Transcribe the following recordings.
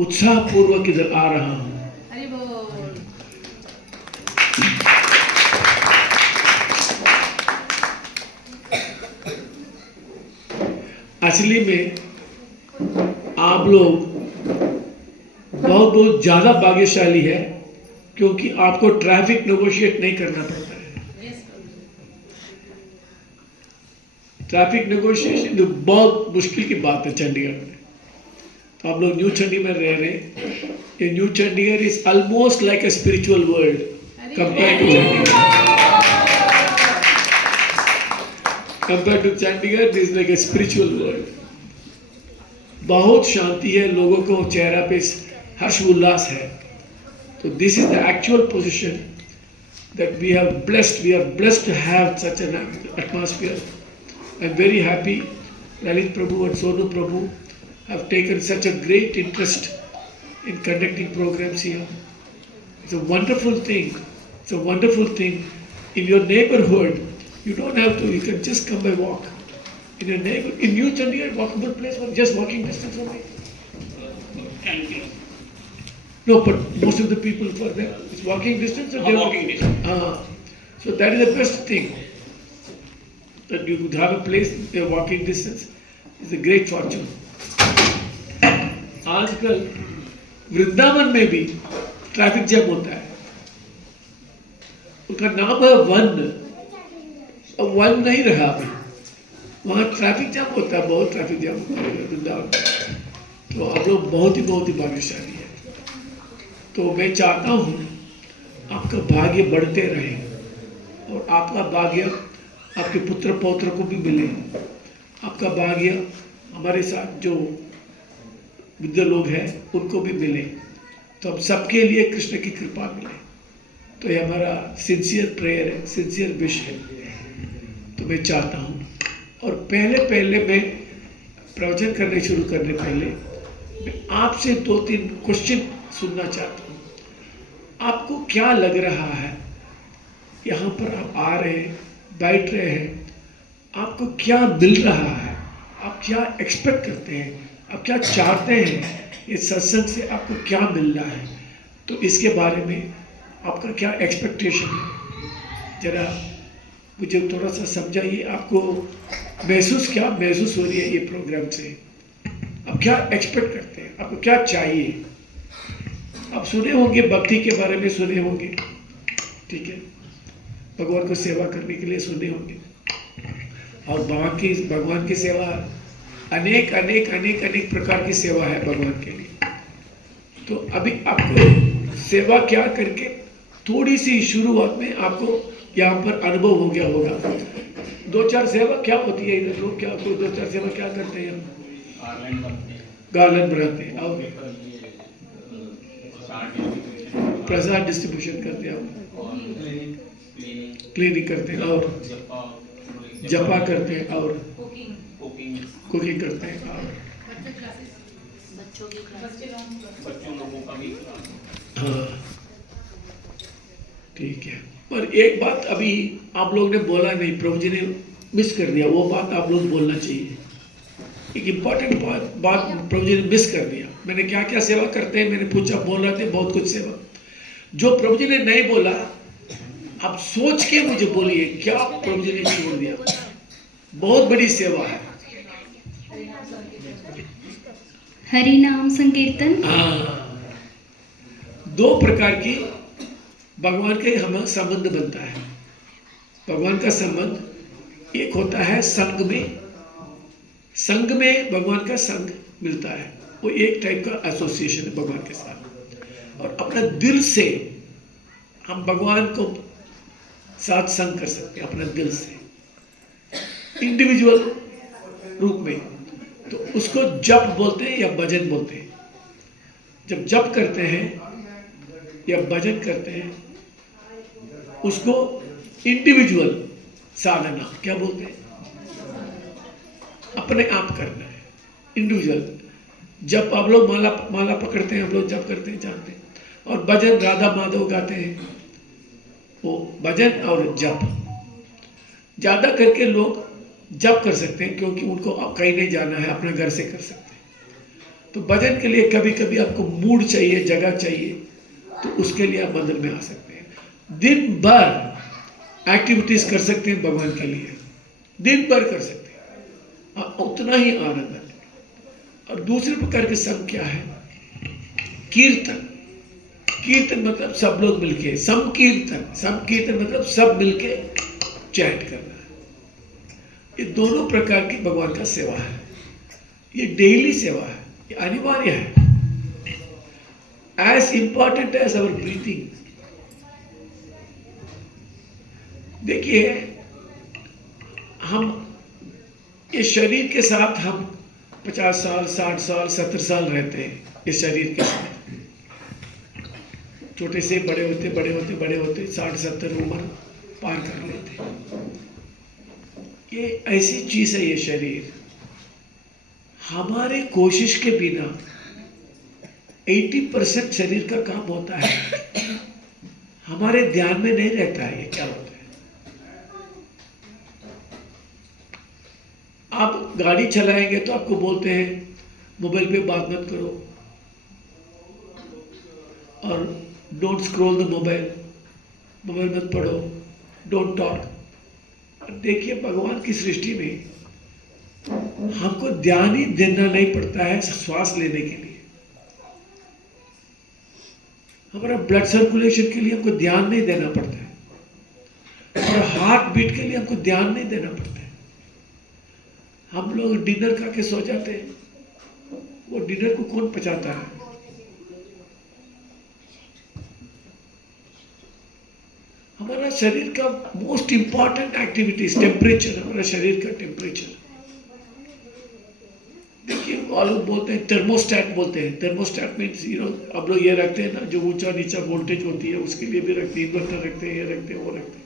उत्साह पूर्वक इधर आ रहा हूं। हरि बोल। असली में आप लोग बहुत बहुत ज्यादा भाग्यशाली है, क्योंकि आपको ट्रैफिक नेगोशिएट नहीं करना पड़ता है। ट्रैफिक नेगोशिएशन तो बहुत मुश्किल की बात है चंडीगढ़ में। तो आप लोग न्यू चंडीगढ़ में रह रहे हैं। ये new Chandigarh is almost like a spiritual world compare to Chandigarh. Compare to Chandigarh is like a spiritual world. बहुत शांति है, लोगों को चेहरा पे हर्ष उल्लास है। तो this is the actual position that we are blessed to have such an atmosphere. I'm very happy Lalit Prabhu and Sonu Prabhu have taken such a great interest in conducting programs here. It's a wonderful thing. It's a wonderful thing. In your neighborhood, you don't have to, you can just come by walk. In your neighbor, in New Chandigarh, walkable place, just walking distance away. No, but most of the people for them, it's walking distance. Or walking distance. So that is the best thing. That you could have a place, a walking distance, is a great fortune. आजकल वृंदावन में भी traffic jam होता है। उनका नाम है one, अब one नहीं रहा अभी। वहाँ ट्रैफिक जैम होता है, बहुत ट्रैफिक जैम होता है वृंदावन में। तो आप लोग बहुत ही भाग्यशाली है। तो मैं चाहता हूँ आपका भाग्य बढ़ते रहे और आपका भाग्य आपके पुत्र पौत्र को भी मिले। आपका भाग्य हमारे साथ जो वृद्ध लोग हैं उनको भी मिले। तो हम सबके लिए कृष्ण की कृपा मिले। तो ये हमारा सिंसियर प्रेयर है, सिंसियर विश है। तो मैं चाहता हूँ, और पहले मैं प्रवचन करने शुरू करने पहले मैं आपसे 2-3 क्वेश्चन सुनना चाहता हूँ। आपको क्या लग रहा है यहाँ पर आप आ रहे हैं, बैठ रहे हैं, आपको क्या मिल रहा है, आप क्या एक्सपेक्ट करते हैं, आप क्या चाहते हैं, इस सत्संग से आपको क्या मिल रहा है? तो इसके बारे में आपका क्या एक्सपेक्टेशन है, जरा मुझे थोड़ा सा समझाइए। आपको क्या महसूस हो रही है ये प्रोग्राम से? आप क्या एक्सपेक्ट करते हैं, आपको क्या चाहिए? आप सुने होंगे, भक्ति के बारे में सुने होंगे, ठीक है, भगवान को सेवा करने के लिए सुने होंगे। और भगवान की सेवा अनेक प्रकार की सेवा है भगवान के लिए। तो अभी आपको सेवा क्या करके थोड़ी सी शुरुआत में आपको यहाँ पर अनुभव हो गया होगा। 2-4 सेवा क्या होती है इधर, लोग क्या कोई 2-4 सेवा क्या करते हैं? गार्लैंड बनाते हैं और प्रसाद डिस्ट्रीब्यूशन करते हैं, क्लीनिंग करते हैं और जपा करते हैं और कुकिंग करते हैं और बच्चों लोगों का भी। हाँ, ठीक है। पर एक बात अभी आप लोग ने बोला नहीं, प्रभु जी ने मिस कर दिया, वो बात आप लोग बोलना चाहिए। एक इम्पॉर्टेंट बात प्रभु जी ने मिस कर दिया। मैंने क्या क्या सेवा करते हैं मैंने पूछा, बोल रहे थे बहुत कुछ सेवा। जो प्रभु जी ने नहीं बोला, आप सोच के मुझे बोलिए क्या प्रभु जी ने छोड़ दिया। बहुत बड़ी सेवा है। हरि नाम संकीर्तन। 2 प्रकार की भगवान के हमें संबंध बनता है। भगवान का संबंध एक होता है संग में भगवान का संग मिलता है, वो एक टाइप का एसोसिएशन है भगवान के साथ। और अपना दिल से हम भगवान को साथ संग कर सकते हैं, अपना दिल से इंडिविजुअल रूप में। तो उसको जप बोलते हैं या भजन बोलते हैं। जब जप करते हैं या भजन करते हैं उसको इंडिविजुअल साधना क्या बोलते हैं, अपने आप करना है, इंडिविजुअल। जब आप लोग माला पकड़ते हैं, हम लोग जप करते हैं, जानते हैं। और भजन राधा माधव गाते हैं, वो भजन और जप। ज़्यादा करके लोग जप कर सकते हैं क्योंकि उनको कहीं नहीं जाना है, अपने घर से कर सकते हैं। तो भजन के लिए कभी कभी आपको मूड चाहिए, जगह चाहिए, तो उसके लिए आप मंदिर में आ सकते हैं। दिन भर एक्टिविटीज कर सकते हैं भगवान के लिए, दिन भर कर सकते हैं, और उतना ही आनंद है। और दूसरे प्रकार के सम क्या है? कीर्तन। कीर्तन मतलब सब लोग मिलके, सम कीर्तन मतलब सब मिलके चैंट करना है। ये दोनों प्रकार की भगवान का सेवा है। ये डेली सेवा है, ये अनिवार्य है, as important as our breathing. देखिए, हम ये शरीर के साथ हम 50 साल, 60 साल, 70 साल रहते हैं इस शरीर के साथ। छोटे से बड़े होते 60-70 उम्र पार कर लेते। ये ऐसी चीज है ये शरीर, हमारे कोशिश के बिना 80% शरीर का काम होता है, हमारे ध्यान में नहीं रहता है ये क्या होता है। आप गाड़ी चलाएंगे तो आपको बोलते हैं मोबाइल पे बात मत करो, और डोंट स्क्रॉल द मोबाइल मत पढ़ो, डोंट टॉक। देखिए, भगवान की सृष्टि में हमको ध्यान ही देना नहीं पड़ता है श्वास लेने के लिए। हमारा ब्लड सर्कुलेशन के लिए हमको ध्यान नहीं देना पड़ता है, और हार्ट बीट के लिए हमको ध्यान नहीं देना पड़ता है। हम लोग डिनर खा के सो जाते हैं, वो डिनर को कौन पचाता है? हमारा शरीर का मोस्ट इंपॉर्टेंट एक्टिविटीज टेम्परेचर, हमारा शरीर का टेम्परेचर। देखिए, लोग बोलते हैं थर्मोस्टेट बोलते हैं। थर्मोस्टेट मीन्स अब लोग ये रखते हैं ना, जो ऊंचा नीचा वोल्टेज होती है उसके लिए भी रखते हैं, इन्वर्टर रखते हैं, ये रखते हैं, वो रखते हैं।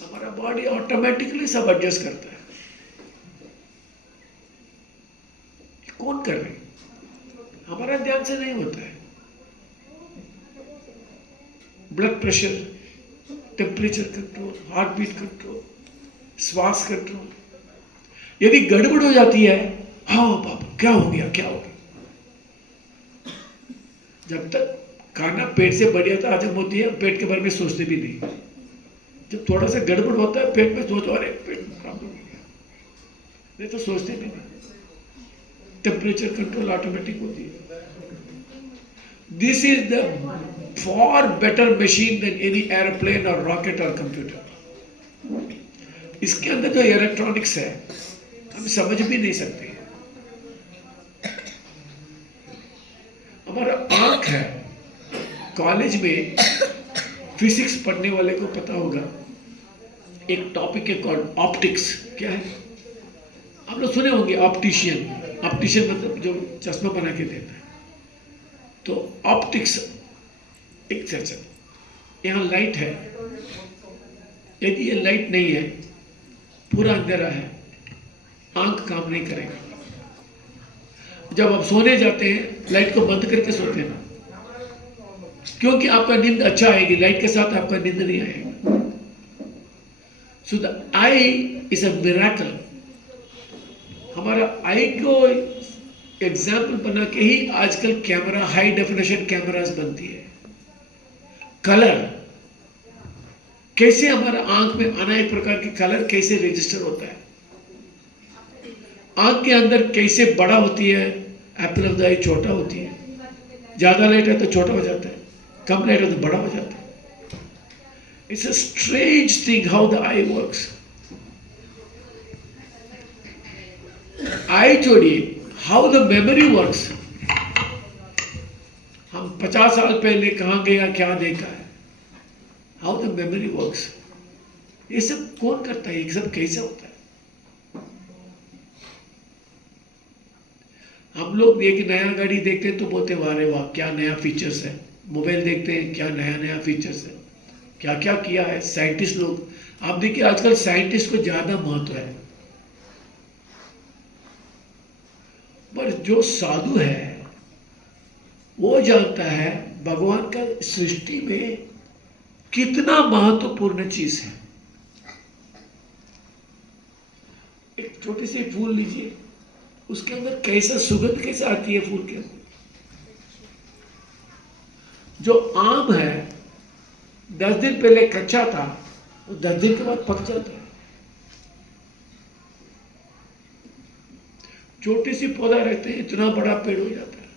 हमारा बॉडी ऑटोमेटिकली सब एडजस्ट करता है। कौन कर रहे हैं? हमारा ध्यान से नहीं होता है। Blood pressure, temperature control, heart beat control, श्वास कंट्रोल। यदि गड़बड़ हो जाती है, हाँ बाबा क्या हो गया, क्या हो गया। जब तक खाना पेट से बढ़िया हजम होती है, पेट के बारे में सोचते भी नहीं। जब थोड़ा सा गड़बड़ होता है पेट में, सोचो अरे पेट में प्रॉब्लम हो गया, नहीं तो सोचते भी नहीं। टेम्परेचर कंट्रोल ऑटोमेटिक होती है। This is the far better machine than any airplane or rocket or computer। इसके अंदर जो इलेक्ट्रॉनिक्स है हम समझ भी नहीं सकते। हमारा आंख है, कॉलेज में फिजिक्स पढ़ने वाले को पता होगा, एक टॉपिक है कॉल्ड ऑप्टिक्स। क्या है? आप लोग सुने होंगे ऑप्टिशियन। ऑप्टिशियन मतलब जो चश्मा बना के देता है। तो ऑप्टिक्स एक सेंसर, यहाँ लाइट है, यदि ये लाइट नहीं है, पूरा अंधेरा है, आंख काम नहीं करेगी। जब आप सोने जाते हैं लाइट को बंद करके सोते हैं ना, क्योंकि आपका नींद अच्छा आएगी, लाइट के साथ आपका नींद नहीं आएगा। So the I is a miracle. हमारा आई को एग्जाम्पल बना के ही आजकल कैमरा, हाई डेफिनेशन कैमरास बनती है। कलर कैसे हमारा आंख में अनेक प्रकार के कलर कैसे रजिस्टर होता है, आंख के अंदर कैसे बड़ा होती है, एप्पल ऑफ द आई छोटा होती है, ज्यादा लाइट है तो छोटा हो जाता है, कम लाइट है तो बड़ा हो जाता है। It's a strange thing how the eye works. Eye छोड़िए, हाउ द मेमोरी वर्क्स। हम 50 साल पहले कहाँ गया, क्या देखा है, हाउ द मेमोरी वर्क्स। ये सब कौन करता है, ये सब कैसे होता है? हम लोग एक नया गाड़ी देखते हैं तो बोलते हैं वाह रे वाह क्या नया फीचर्स है। मोबाइल देखते हैं क्या नया नया फीचर्स है, क्या क्या किया है साइंटिस्ट लोग। आप देखिए आजकल साइंटिस्ट को ज्यादा महत्व है, पर जो साधु है वो जानता है भगवान का सृष्टि में कितना महत्वपूर्ण चीज है। एक छोटी सी फूल लीजिए, उसके अंदर कैसा सुगंध कैसा आती है फूल के अंदर। जो आम है 10 दिन पहले कच्चा था, वो 10 दिन के बाद पक जाता है। छोटी सी पौधा रहते हैं, इतना बड़ा पेड़ हो जाता है।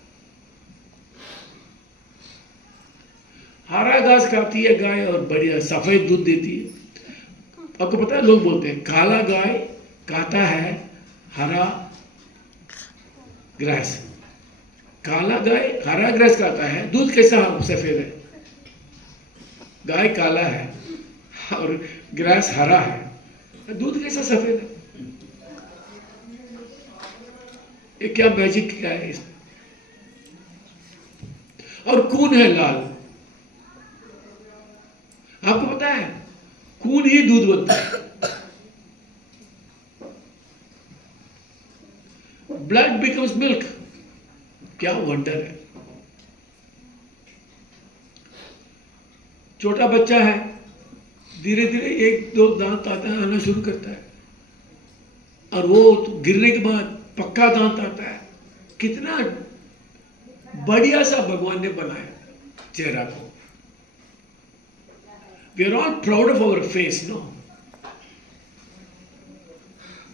हरा घास खाती है गाय और बढ़िया सफेद दूध देती है। आपको पता है, लोग बोलते हैं काला गाय खाता है हरा ग्रास, काला गाय हरा ग्रास खाता है, दूध कैसा सफेद है? गाय काला है और ग्रास हरा है, दूध कैसा सफेद है? ये क्या मैजिक क्या है इसमें? और खून है लाल। आपको पता है खून ही दूध बनता है। Blood becomes milk. क्या वंडर है। छोटा बच्चा है, धीरे धीरे 1-2 दांत आता है, आना शुरू करता है, और वो गिरने के बाद पक्का दांत आता है। कितना बढ़िया सा भगवान ने बनाया चेहरा को। We are all proud of our face, no?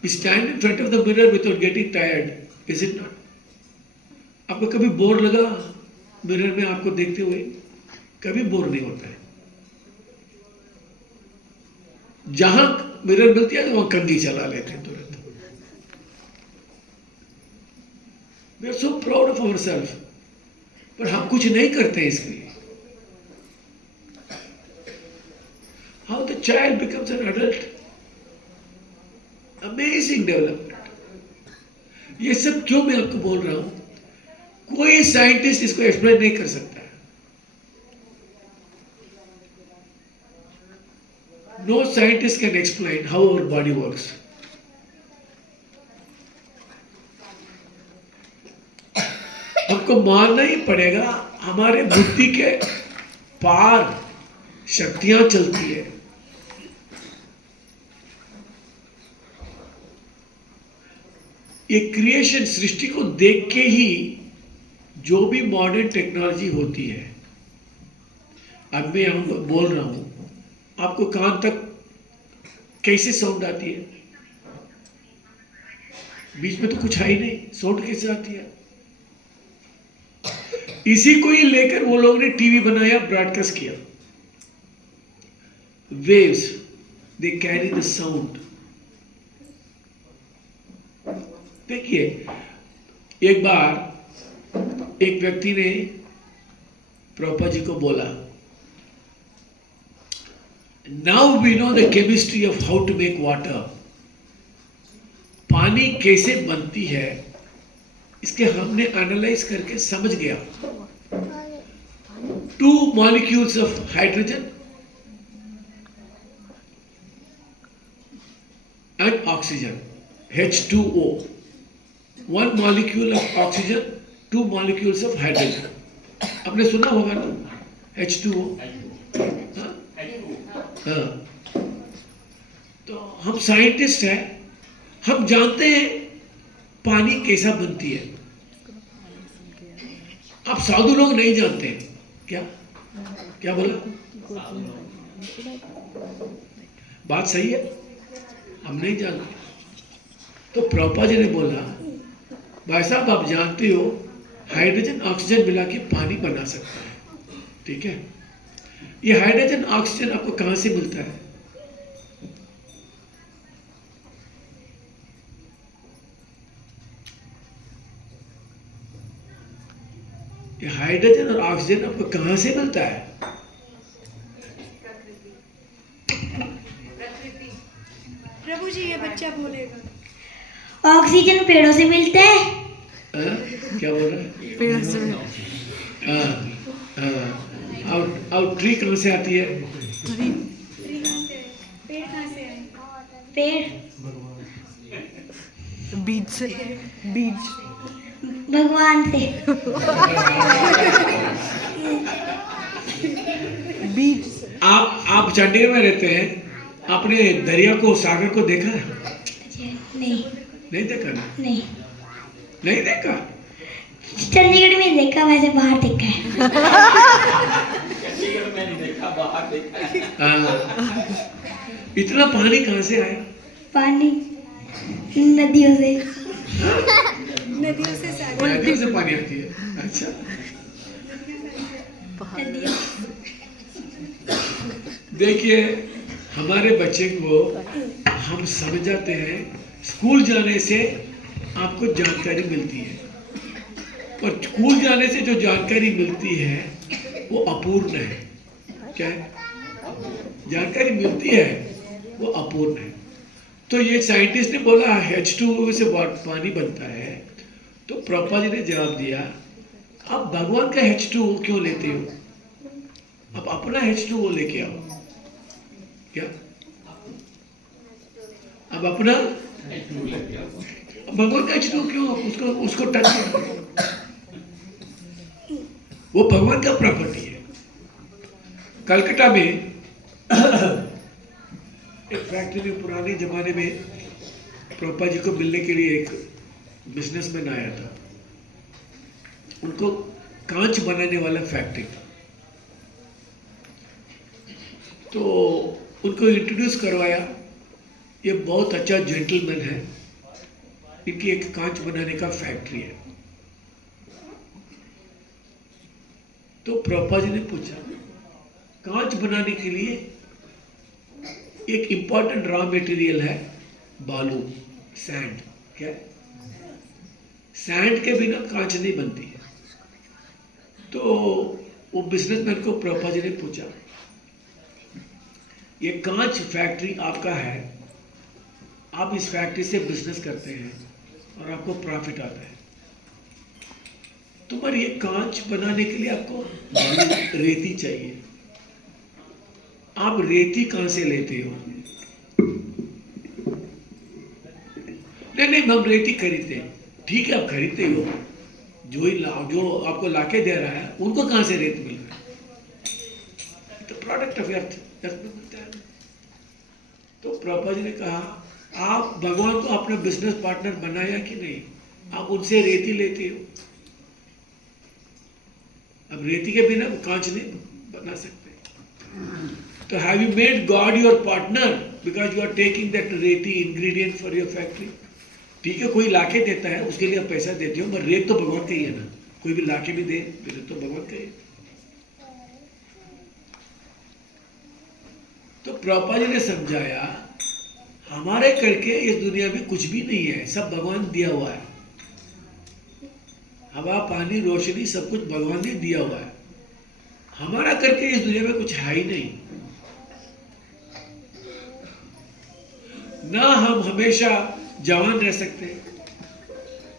We stand in front of the mirror without getting tired, is it not? आपको कभी बोर लगा मिरर में आपको देखते हुए? कभी बोर नहीं होता है। जहां मिरर मिलती है तो वहां कंघी चला लेते हैं तुरंत। We are so proud of ourselves, पर हम कुछ नहीं करते इसके लिए। How the child becomes an adult, amazing development. ये सब क्यों मैं आपको बोल रहा हूं? कोई साइंटिस्ट इसको एक्सप्लेन नहीं कर सकता। No scientist can explain how our body works. हमको मानना ही पड़ेगा, हमारे बुद्धि के पार शक्तियां चलती है। ये क्रिएशन सृष्टि को देख के ही जो भी मॉडर्न टेक्नोलॉजी होती है, अब मैं हम बोल रहा हूं, आपको कान तक कैसे साउंड आती है? बीच में तो कुछ है ही नहीं, साउंड कैसे आती है? इसी को ही लेकर वो लोग ने टीवी बनाया, ब्रॉडकास्ट किया। Waves, they carry the sound. देखिए, एक बार एक व्यक्ति ने प्रभुपाद जी को बोला, now we know the chemistry of how to make water. पानी कैसे बनती है इसके हमने एनालाइज करके समझ गया। 2 molecules of hydrogen and oxygen, H2O. 1 molecule of oxygen, 2 molecules of hydrogen. आपने सुना होगा ना H2O? हाँ। तो हम साइंटिस्ट हैं, हम जानते हैं पानी कैसा बनती है। आप साधु लोग नहीं जानते हैं क्या? क्या बोला? बात सही है, हम नहीं जानते। तो प्रभुपाद जी ने बोला, भाई साहब आप जानते हो हाइड्रोजन ऑक्सीजन मिला के पानी बना सकता है, ठीक है? ये हाइड्रोजन ऑक्सीजन आपको कहां से मिलता है? ये हाइड्रोजन और ऑक्सीजन आपको कहां से मिलता है? प्रभु जी ये बच्चा बोलेगा। ऑक्सीजन पेड़ों से मिलता है। क्या बोल रहा है? पेड़ों से। और ट्री कहां से आती है? पेड़ कहाँ से आए? पेड़ बीज से। बीज भगवान से। बीज। आप चंडीगढ़ में रहते हैं, आपने दरिया को, सागर को देखा है? नहीं नहीं देखा ना? नहीं। नहीं देखा? चंडीगढ़ में देखा, वैसे बाहर देखा है। चंडीगढ़ में नहीं देखा, बाहर देखा है। हाँ। इतना पानी कहाँ से आया? पानी नदियों से। नदियों से सागर। नदियों से पानी आती है। अच्छा, नदियों। देखिए हमारे बच्चे को हम समझाते हैं, स्कूल जाने से आपको जानकारी मिलती है, और स्कूल जाने से जो जानकारी मिलती है वो अपूर्ण है। क्या है? जानकारी मिलती है वो अपूर्ण है। तो ये साइंटिस्ट ने बोला H2O से पानी बनता है, तो प्रभुपाद जी ने जवाब दिया, आप भगवान का H2O क्यों लेते हो? आप अपना H2O लेके आओ। क्या? अब अपना भगवान का H2O क्यों? उसको टच करो, वो भगवान का प्रॉपर्टी है। कलकत्ता में एक फैक्ट्री में पुराने जमाने में प्रभुपाद जी को मिलने के लिए एक बिजनेसमैन आया था। उनको कांच बनाने वाला फैक्ट्री, तो उनको इंट्रोड्यूस करवाया, ये बहुत अच्छा जेंटलमैन है, इनकी एक कांच बनाने का फैक्ट्री है। तो प्रभुपाद जी ने पूछा, कांच बनाने के लिए एक इंपॉर्टेंट रॉ मटेरियल है बालू, सैंड। क्या? सैंड के बिना कांच नहीं बनती है। तो वो बिजनेसमैन को प्रभुपाद जी ने पूछा, ये कांच फैक्ट्री आपका है, आप इस फैक्ट्री से बिजनेस करते हैं और आपको प्रॉफिट आता है, तो पर ये कांच बनाने के लिए आपको रेती चाहिए, आप रेती कहां से लेते हो? नहीं, हम रेती खरीदते हैं। ठीक है, आप खरीदते हो, जो आपको लाके दे रहा है उनको कहां से रेत मिल रहा है? तो प्रोडक्ट ऑफ अर्थ में मिलता है। तो प्रभुपाद जी ने कहा, आप भगवान को अपना बिजनेस पार्टनर बनाया कि नहीं? आप उनसे रेती लेते हो। अब रेती के बिना कांच नहीं बना सकते। तो have you made God your partner because you are taking that रेती इंग्रेडिएंट फॉर योर फैक्ट्री? ठीक है, कोई लाके देता है उसके लिए आप पैसा देते हो, पर रेत तो भगवान का ही है ना। कोई भी लाके भी दे, रेत तो भगवान का ही है। तो प्रभुपाद जी ने समझाया, हमारे करके इस दुनिया में कुछ भी नहीं है, सब भगवान दिया हुआ है। हवा, पानी, रोशनी सब कुछ भगवान ने दिया हुआ है। हमारा करके इस दुनिया में कुछ है ही नहीं। ना हम हमेशा जवान रह सकते हैं,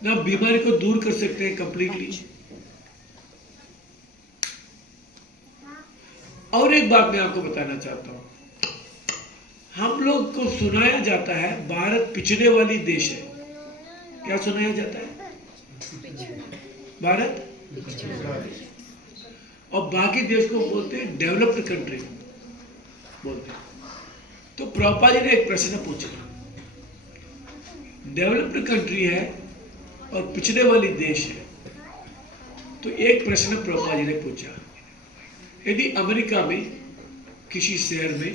ना बीमारी को दूर कर सकते हैं कंप्लीटली। और एक बात मैं आपको बताना चाहता हूं, हम लोग को सुनाया जाता है भारत पिछड़े वाली देश है। क्या सुनाया जाता है? भारत, और बाकी देश को बोलते हैं डेवलप्ड कंट्री बोलते हैं। तो प्रभुपाद जी ने एक प्रश्न पूछा, डेवलप्ड कंट्री है और पिछड़े वाली देश है, तो एक प्रश्न प्रभुपाद जी ने पूछा, यदि अमेरिका में किसी शहर में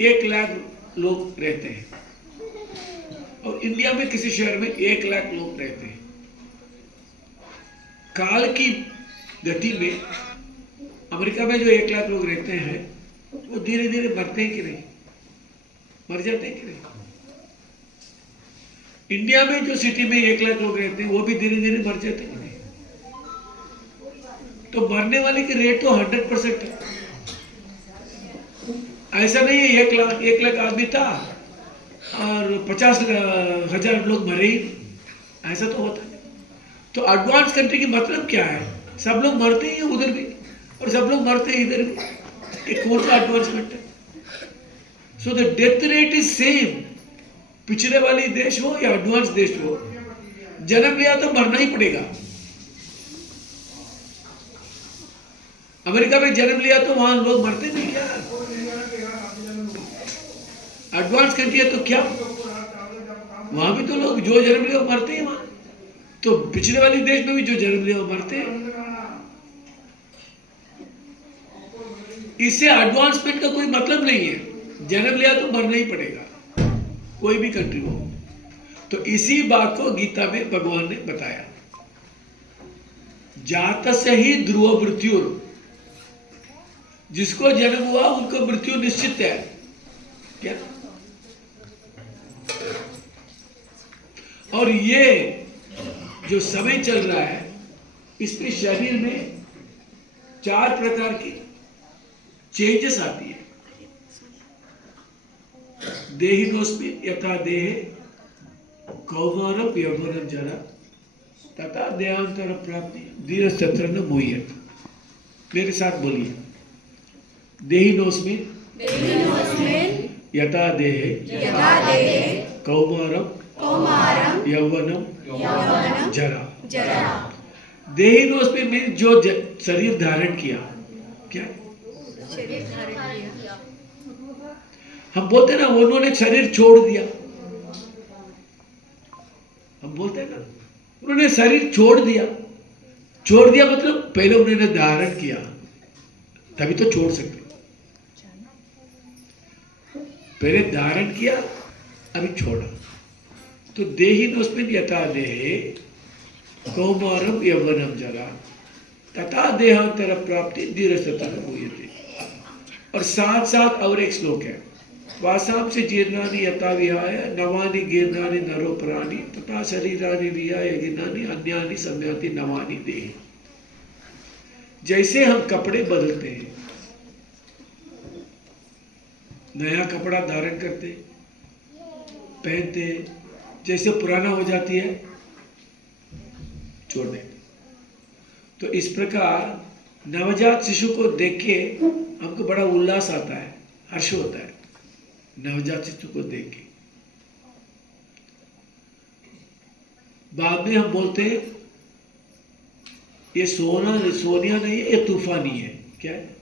1 लाख लोग रहते हैं और इंडिया में किसी शहर में 1 लाख लोग रहते हैं, काल की गति में अमेरिका में जो 1 लाख लोग रहते हैं वो धीरे धीरे मरते हैं कि नहीं? मर जाते हैं कि नहीं? इंडिया में जो सिटी में 1 लाख लोग रहते हैं वो भी धीरे धीरे मर जाते हैं कि नहीं? तो मरने वाले की रेट तो 100% है। ऐसा नहीं है 1 लाख आदमी था और 50,000 लोग मरे ही, ऐसा तो होता है। तो एडवांस कंट्री की मतलब क्या है? सब लोग मरते ही उधर भी और सब लोग मरते हैं इधर भी। एक कौन सा एडवांसमेंट है? So the death rate is same, पिछड़े वाली देश हो या एडवांस देश हो, जन्म लिया तो मरना ही पड़ेगा। अमेरिका में जन्म लिया तो वहां लोग मरते नहीं क्या? एडवांस कंट्री है तो क्या, वहां भी तो लोग जो जन्म लिया मरते हैं वहां। तो पिछले वाले देश में भी जो जन्म लिया वो मरते हैं। इससे एडवांसमेंट का कोई मतलब नहीं है। जन्म लिया तो मरना ही पड़ेगा, कोई भी कंट्री हो। तो इसी बात को गीता में भगवान ने बताया, जात से ही ध्रुव मृत्यु, जिसको जन्म हुआ उनको मृत्यु निश्चित है। क्या? और ये जो समय चल रहा है, इसमें शरीर में 4 प्रकार की चेंजेस आती है। देहिनोस्मि यथा देहे कौमारम यौवनम जरा तथा देहांतर प्राप्ति धीरज तत्र न मोह्यत। मेरे साथ बोलिए, देहिनोस्मि यथा देहे कौमारम यौवनम जरा। देहिनोस्मि में जो शरीर धारण किया, क्या शरीर धारण किया, हम बोलते हैं ना उन्होंने शरीर छोड़ दिया। हम बोलते हैं ना उन्होंने शरीर छोड़ दिया। छोड़ दिया मतलब पहले उन्होंने धारण किया, तभी तो छोड़ सकते। पहले धारण किया, अभी छोड़ा। तो देहिनोस्मिन् यथा देहे कौमारम यौवनम जरा तथा देहांतर प्राप्ति धीरज तत्र न मोह्यते। और साथ साथ और एक श्लोक है, वासाम से जीर्णानि यथा विहाय नवानि गीर्णानि नरो प्राणि तथा शरीरानि विहाय गिर्णानि अन्यानि संयाति नवानि देहि। जैसे हम कपड़े बदलते हैं, नया कपड़ा धारण करते, पहनते, जैसे पुराना हो जाती है छोड़ देते। तो इस प्रकार नवजात शिशु को देख के हमको बड़ा उल्लास आता है, हर्ष होता है नवजात शिशु को देख के। बाद में हम बोलते हैं ये सोनिया नहीं है, ये तूफानी है। क्या है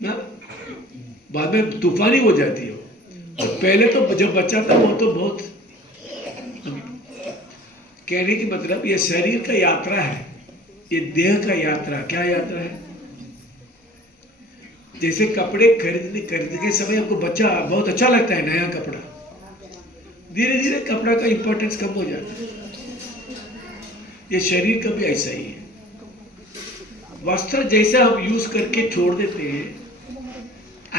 ना? बाद में तूफानी हो जाती है। और पहले तो जब बच्चा था वो तो बहुत, कहने की मतलब ये शरीर का यात्रा है, ये देह का यात्रा। क्या यात्रा है? जैसे कपड़े खरीदने के समय हमको बच्चा बहुत अच्छा लगता है नया कपड़ा, धीरे धीरे कपड़ा का इंपॉर्टेंस कम हो जाता है। ये शरीर का भी ऐसा ही है। वस्त्र जैसा हम यूज करके छोड़ देते हैं,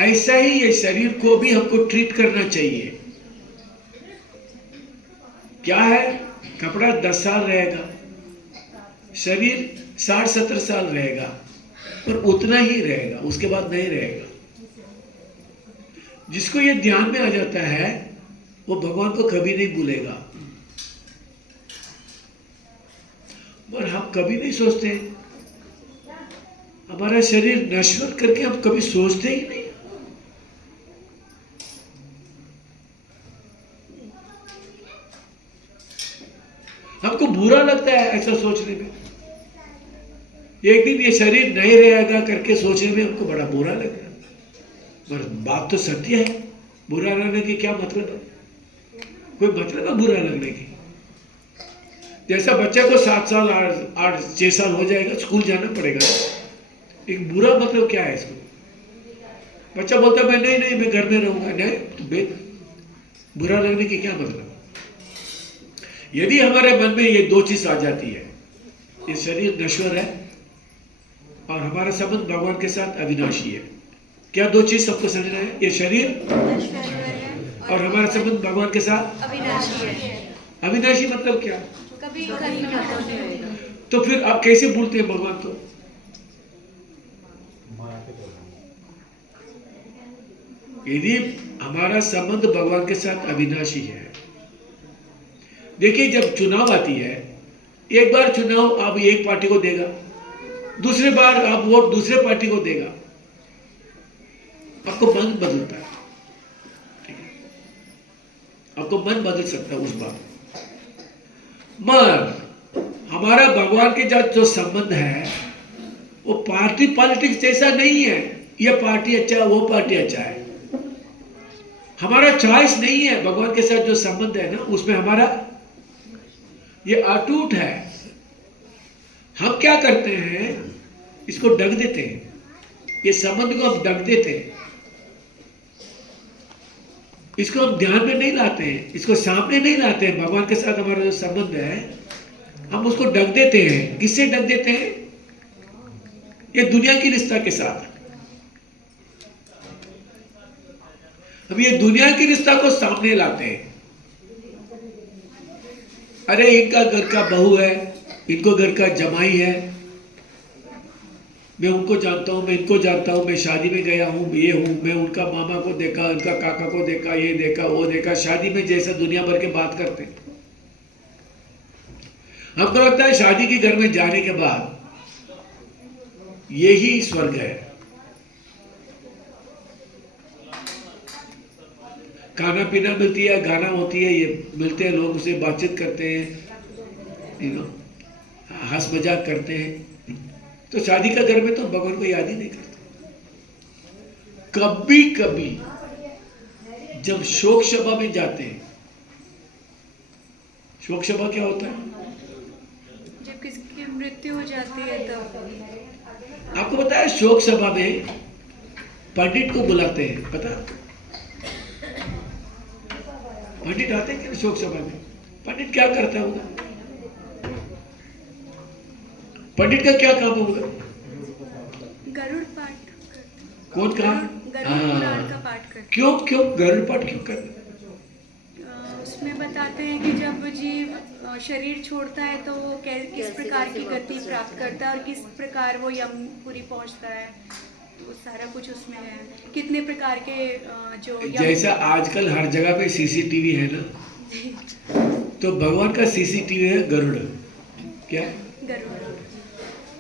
ऐसा ही ये शरीर को भी हमको ट्रीट करना चाहिए। क्या है? कपड़ा 10 साल रहेगा, शरीर 60-70 साल रहेगा, पर उतना ही रहेगा, उसके बाद नहीं रहेगा। जिसको ये ध्यान में आ जाता है वो भगवान को कभी नहीं भूलेगा। और हम कभी नहीं सोचते, हमारा शरीर नश्वर करके हम कभी सोचते ही नहीं। हमको बुरा लगता है ऐसा सोचने में। एक दिन ये शरीर नहीं रहेगा करके सोचने में हमको बड़ा बुरा लगता है। पर बात तो सत्य है, बुरा लगने की क्या मतलब है? कोई मतलब है बुरा लगने की? जैसा बच्चे को 7 साल 8-6 साल हो जाएगा, स्कूल जाना पड़ेगा। एक बुरा मतलब क्या है इसको? बच्चा बोलता है मैं नहीं मैं घर में रहूंगा। नहीं, तो बुरा लगने की क्या मतलब? यदि हमारे मन में ये 2 चीज आ जाती है, ये शरीर नश्वर है और हमारा संबंध भगवान के साथ अविनाशी है। क्या 2 चीज सबको समझना है? ये शरीर और हमारा संबंध भगवान के साथ अविनाशी है। अविनाशी मतलब क्या? कभी नहीं। तो फिर आप कैसे भूलते हैं भगवान को? यदि हमारा संबंध भगवान के साथ अविनाशी है, देखिए जब चुनाव आती है, एक बार चुनाव आप एक पार्टी को देगा, दूसरे बार आप वोट दूसरे पार्टी को देगा, आपको मन बदलता है। ठीक है, आपको मन बदल सकता है उस बार। मगर हमारा भगवान के साथ जो संबंध है वो पार्टी पॉलिटिक्स जैसा नहीं है, ये पार्टी अच्छा वो पार्टी अच्छा है। हमारा चॉइस नहीं है। भगवान के साथ जो संबंध है ना, उसमें हमारा ये अटूट है। हम क्या करते हैं, इसको ढक देते हैं, ये संबंध को हम ढक देते हैं, इसको हम ध्यान में नहीं लाते हैं, इसको सामने नहीं लाते हैं। भगवान के साथ हमारा जो संबंध है, हम उसको ढक देते हैं। किससे ढक देते हैं? ये दुनिया की रिश्ता के साथ। अब ये दुनिया की रिश्ता को सामने लाते हैं। अरे इनका घर का बहू है, इनको घर का जमाई है, मैं उनको जानता हूँ, मैं इनको जानता हूँ, मैं शादी में गया हूँ, ये हूँ, मैं उनका मामा को देखा, उनका काका को देखा, ये देखा, वो देखा। शादी में जैसा दुनिया भर के बात करते हैं। हमको लगता है शादी के घर में जाने के बाद यही स्वर्ग है। खाना पीना मिलती है, गाना होती है, ये मिलते हैं लोग, उससे बातचीत करते हैं, हंस मजाक करते हैं। तो शादी का घर में तो भगवान को याद ही नहीं करते। कभी कभी जब शोक सभा में जाते हैं, शोक सभा क्या होता है? जब किसी की मृत्यु हो जाती है तब। आपको पता है शोक सभा में पंडित को बुलाते हैं, पता? पंडित आते हैं क्या शोक सभा में? पंडित क्या करता होगा? पंडित का क्या काम होगा? गरुड़ पाठ करते। कौन कहा? गरुड़ पुराण का पाठ करते। क्यों गरुड़ पाठ क्यों करते? उसमें बताते हैं कि जब जीव शरीर छोड़ता है तो वो किस प्रकार की गति प्राप्त करता है और किस प्रकार वो यमपुरी पहुंचता है। वो सारा कुछ उसमें है। कितने प्रकार के जो जैसा आजकल हर जगह पे सीसीटीवी है ना, तो भगवान का सीसीटीवी है गरुड़। क्या? गरुड़।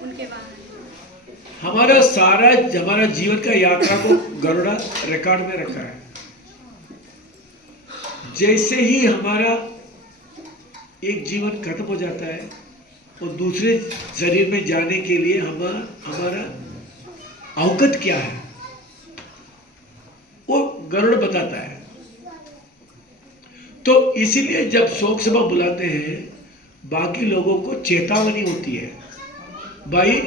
उनके वाहन। हमारा जीवन का यात्रा को गरुड़ा रिकॉर्ड में रखा है। जैसे ही हमारा एक जीवन खत्म हो जाता है, और दूसरे शरीर में जाने के लिए हमारा अवगत क्या है, वो गरुड़ बताता है। तो इसीलिए जब शोक सभा बुलाते हैं, बाकी लोगों को चेतावनी होती है, भाई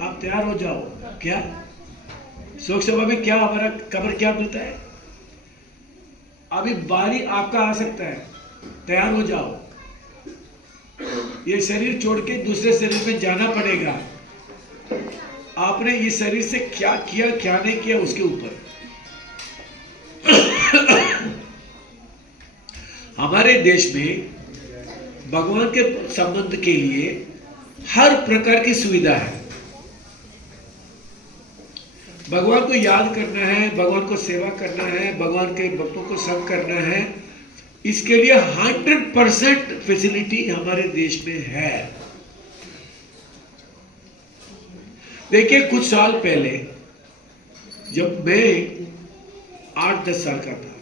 आप तैयार हो जाओ। क्या शोक सभा में क्या हमारा खबर क्या मिलता है? अभी बारी आपका आ सकता है, तैयार हो जाओ। ये शरीर छोड़ के दूसरे शरीर में जाना पड़ेगा। आपने इस शरीर से क्या किया, क्या नहीं किया, उसके ऊपर। हमारे देश में भगवान के संबंध के लिए हर प्रकार की सुविधा है। भगवान को याद करना है, भगवान को सेवा करना है, भगवान के भक्तों को संग करना है, इसके लिए 100% फैसिलिटी हमारे देश में है। देखिए कुछ साल पहले जब मैं 8-10 साल का था,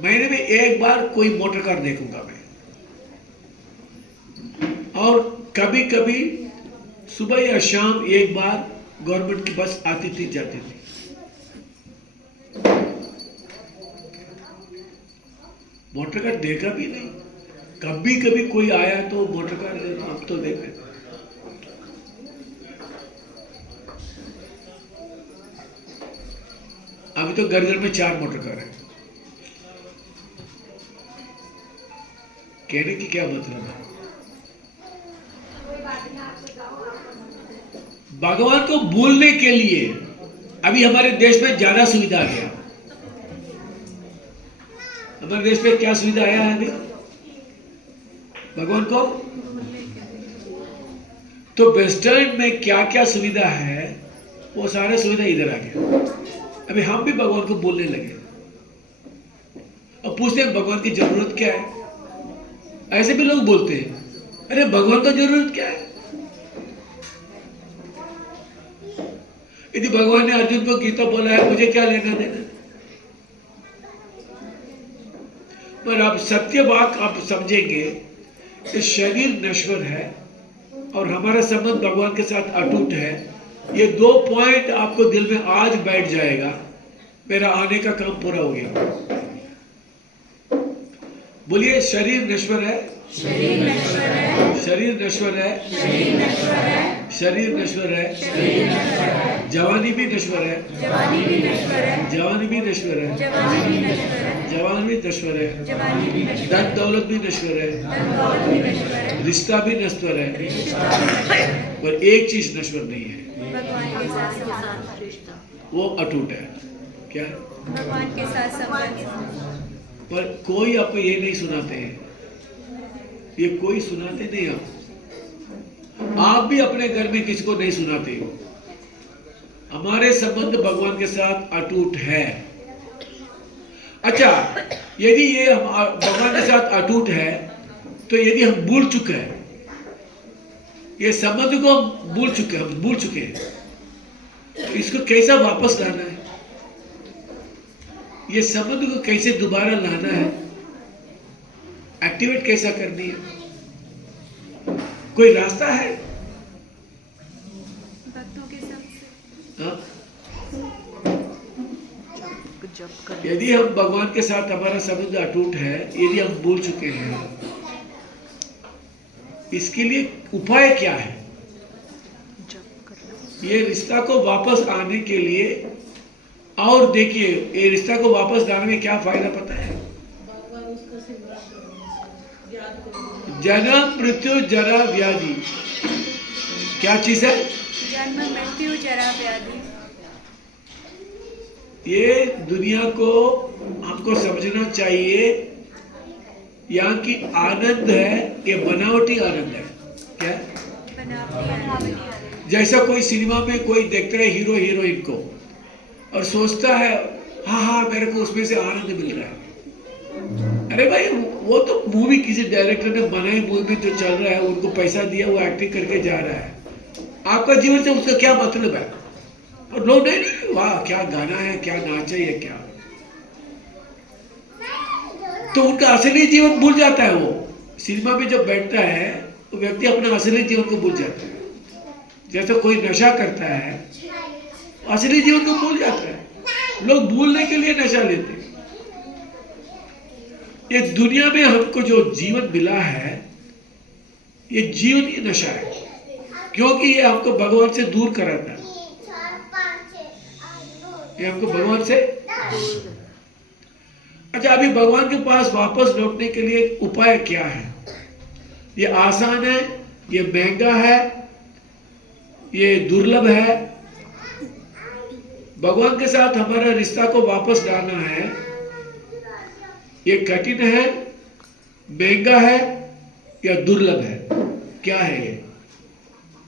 महीने में एक बार कोई मोटर कार देखूंगा मैं, और कभी कभी सुबह या शाम एक बार गवर्नमेंट की बस आती थी जाती थी। मोटर कार देखा भी नहीं। कभी कभी कोई आया तो मोटर कार अब तो देख लेते। अभी तो घर घर में 4 मोटर कार है। कहने की क्या मतलब है? भगवान को भूलने के लिए अभी हमारे देश में ज्यादा सुविधा आ गया। हमारे देश में क्या सुविधा आया है अभी भगवान को? तो वेस्टर्न में क्या क्या सुविधा है, वो सारा सुविधा इधर आ गया। अभी हम भी भगवान को बोलने लगे और पूछते हैं भगवान की जरूरत क्या है। ऐसे भी लोग बोलते हैं, अरे भगवान का जरूरत क्या है? यदि भगवान ने अर्जुन को गीता बोला है, मुझे क्या लेना देना? पर आप सत्य बात आप समझेंगे कि शरीर नश्वर है और हमारा संबंध भगवान के साथ अटूट है। ये 2 पॉइंट आपको दिल में आज बैठ जाएगा मेरा आने का काम पूरा हो गया। बोलिए शरीर नश्वर है, शरीर नश्वर है, शरीर नश्वर है, शरीर नश्वर है, शरीर नश्वर है, शरीर नश्वर है, जवानी भी नश्वर है, जवानी भी नश्वर है, जवानी भी नश्वर है, जवानी भी नश्वर है, जवान भी नश्वर है, जवानी भी नश्वर है, धन दौलत भी नश्वर है, धन दौलत भी नश्वर है, रिश्ता भी नश्वर है, रिश्ता भी नश्वर है, पर एक चीज नश्वर नहीं है, भगवान के साथ संबंध, वो अटूट है। क्या? भगवान के साथ संबंध। पर कोई आपको ये नहीं सुनाते हैं, ये कोई सुनाते नहीं। आप भी अपने घर में किसी को नहीं सुनाते हो। हमारे संबंध भगवान के साथ अटूट है। अच्छा, यदि ये हम भगवान के साथ अटूट है, तो यदि हम भूल चुके हैं, ये संबंध को हम भूल चुके हैं, तो इसको कैसा वापस लाना है? ये संबंध को कैसे दोबारा लाना है? एक्टिवेट कैसा करनी है? कोई रास्ता है? भक्तों के संग से। हाँ? यदि हम भगवान के साथ हमारा संबंध अटूट है, यदि हम भूल चुके हैं, इसके लिए उपाय क्या है? ये रिश्ता को वापस आने के लिए, और देखिए ये रिश्ता को वापस लाने में क्या फायदा पता है? जन्म मृत्यु जरा व्याधि, क्या चीज है? जन्म मृत्यु जरा व्याधि। ये दुनिया को हमको समझना चाहिए, यहाँ की आनंद है, ये बनावटी आनंद है। क्या? बनावटी। जैसा कोई सिनेमा में कोई देखता है हीरो हीरोइन को और सोचता है हाँ मेरे को उसमें से आनंद मिल रहा है। अरे भाई, वो तो मूवी किसी डायरेक्टर ने बनाई, मूवी में जो चल रहा है, उनको पैसा दिया, वो एक्टिंग करके जा रहा है। आपका जीवन से उसका क्या मतलब है? और लोग नहीं, वाह क्या गाना है, क्या नाच है, ये क्या, तो उनका असली जीवन भूल जाता है। वो सिनेमा में जब बैठता है तो व्यक्ति अपना असली जीवन को भूल जाता है। जैसे कोई नशा करता है, असली जीवन को भूल जाता है। लोग भूलने के लिए नशा लेते हैं। ये दुनिया में हमको जो जीवन मिला है, ये जीवन ही नशा है, क्योंकि ये हमको भगवान से दूर कराता है। ये हमको भगवान से, अच्छा अभी भगवान के पास वापस लौटने के लिए उपाय क्या है? ये आसान है, ये महंगा है, ये दुर्लभ है। भगवान के साथ हमारा रिश्ता को वापस लाना है, ये कठिन है, महंगा है या दुर्लभ है? क्या है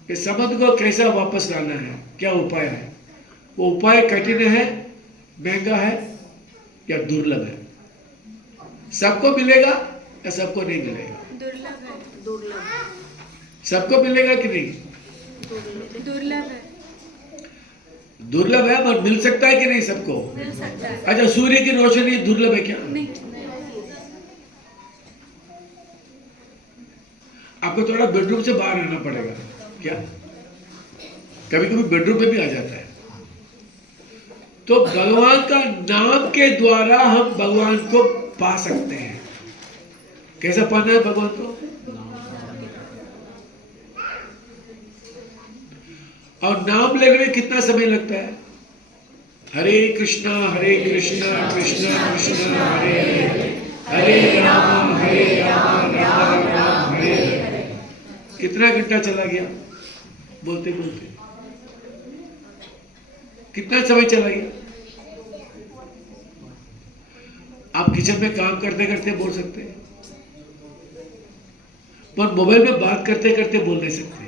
ये संबंध को कैसा वापस लाना है? क्या उपाय है? वो उपाय कठिन है, महंगा है या दुर्लभ है? सबको मिलेगा या सबको नहीं मिलेगा? दुर्लभ है। दुर्लभ। सबको मिलेगा कि नहीं? दुर्लभ है। दुर्लभ है, पर मिल सकता है कि नहीं सबको? मिल सकता है। अच्छा, सूर्य की रोशनी दुर्लभ है क्या? नहीं। आपको थोड़ा बेडरूम से बाहर रहना पड़ेगा। क्या? कभी कभी बेडरूम में भी आ जाता है। तो भगवान का नाम के द्वारा हम भगवान को पा सकते हैं। कैसा पाना है भगवान को? और नाम लेने में कितना समय लगता है? हरे कृष्णा कृष्णा कृष्णा हरे हरे, हरे राम राम राम हरे हरे। कितना घंटा चला गया बोलते बोलते? कितना समय चला गया? आप किचन में काम करते करते बोल सकते हैं, पर मोबाइल में बात करते करते बोल नहीं सकते।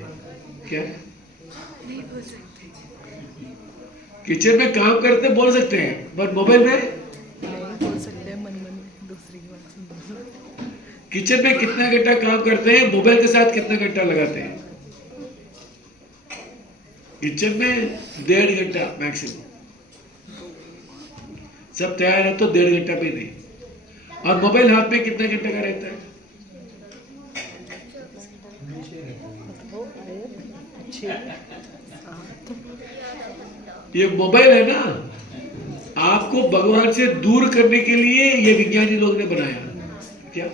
क्या? नहीं बोल सकते। किचन में काम करते बोल सकते हैं, पर मोबाइल में बोल सकते हैं मन दूसरी की बात। किचन में कितना घंटा काम करते हैं, मोबाइल के साथ कितना घंटा लगाते हैं? किचन में 1.5 घंटा मैक्सिमम। सब तैयार है तो 1.5 घंटा भी नहीं। और मोबाइल हाथ में कितने घंटे का रहता है? ये मोबाइल है ना, आपको भगवान से दूर करने के लिए ये विज्ञानी लोग ने बनाया। क्या?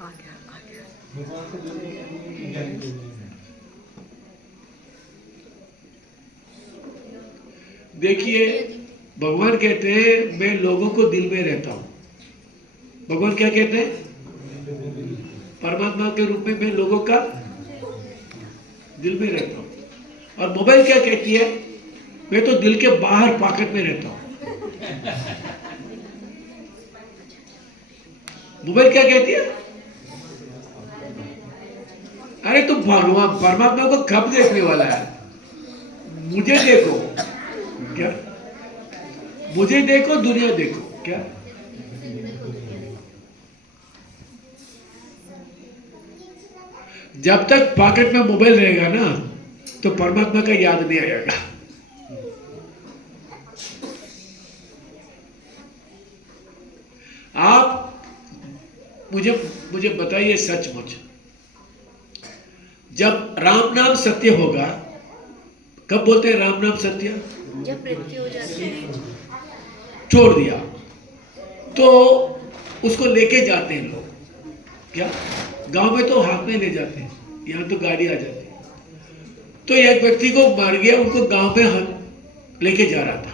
आ गया। देखिए, भगवान कहते हैं मैं लोगों को दिल में रहता हूं। भगवान क्या कहते हैं? परमात्मा के रूप में मैं लोगों का दिल में रहता हूं। और मोबाइल क्या कहती है? मैं तो दिल के बाहर पॉकेट में रहता हूं। मोबाइल क्या कहती है? अरे तुम भगवान परमात्मा को कब देखने वाला है? मुझे देखो। क्या? मुझे देखो, दुनिया देखो। क्या? जब तक पॉकेट में मोबाइल रहेगा ना, तो परमात्मा का याद नहीं आएगा। आप मुझे बताइए सचमुच, जब राम नाम सत्य होगा, कब बोलते हैं राम नाम सत्य? जब मृत्यु हो जाती है, छोड़ दिया तो उसको लेके जाते हैं लोग। क्या? गांव में तो हाथ में ले जाते हैं, यहां तो गाड़ी आ जाती है। तो एक व्यक्ति को मार गया, उनको गांव में हाथ लेके जा रहा था,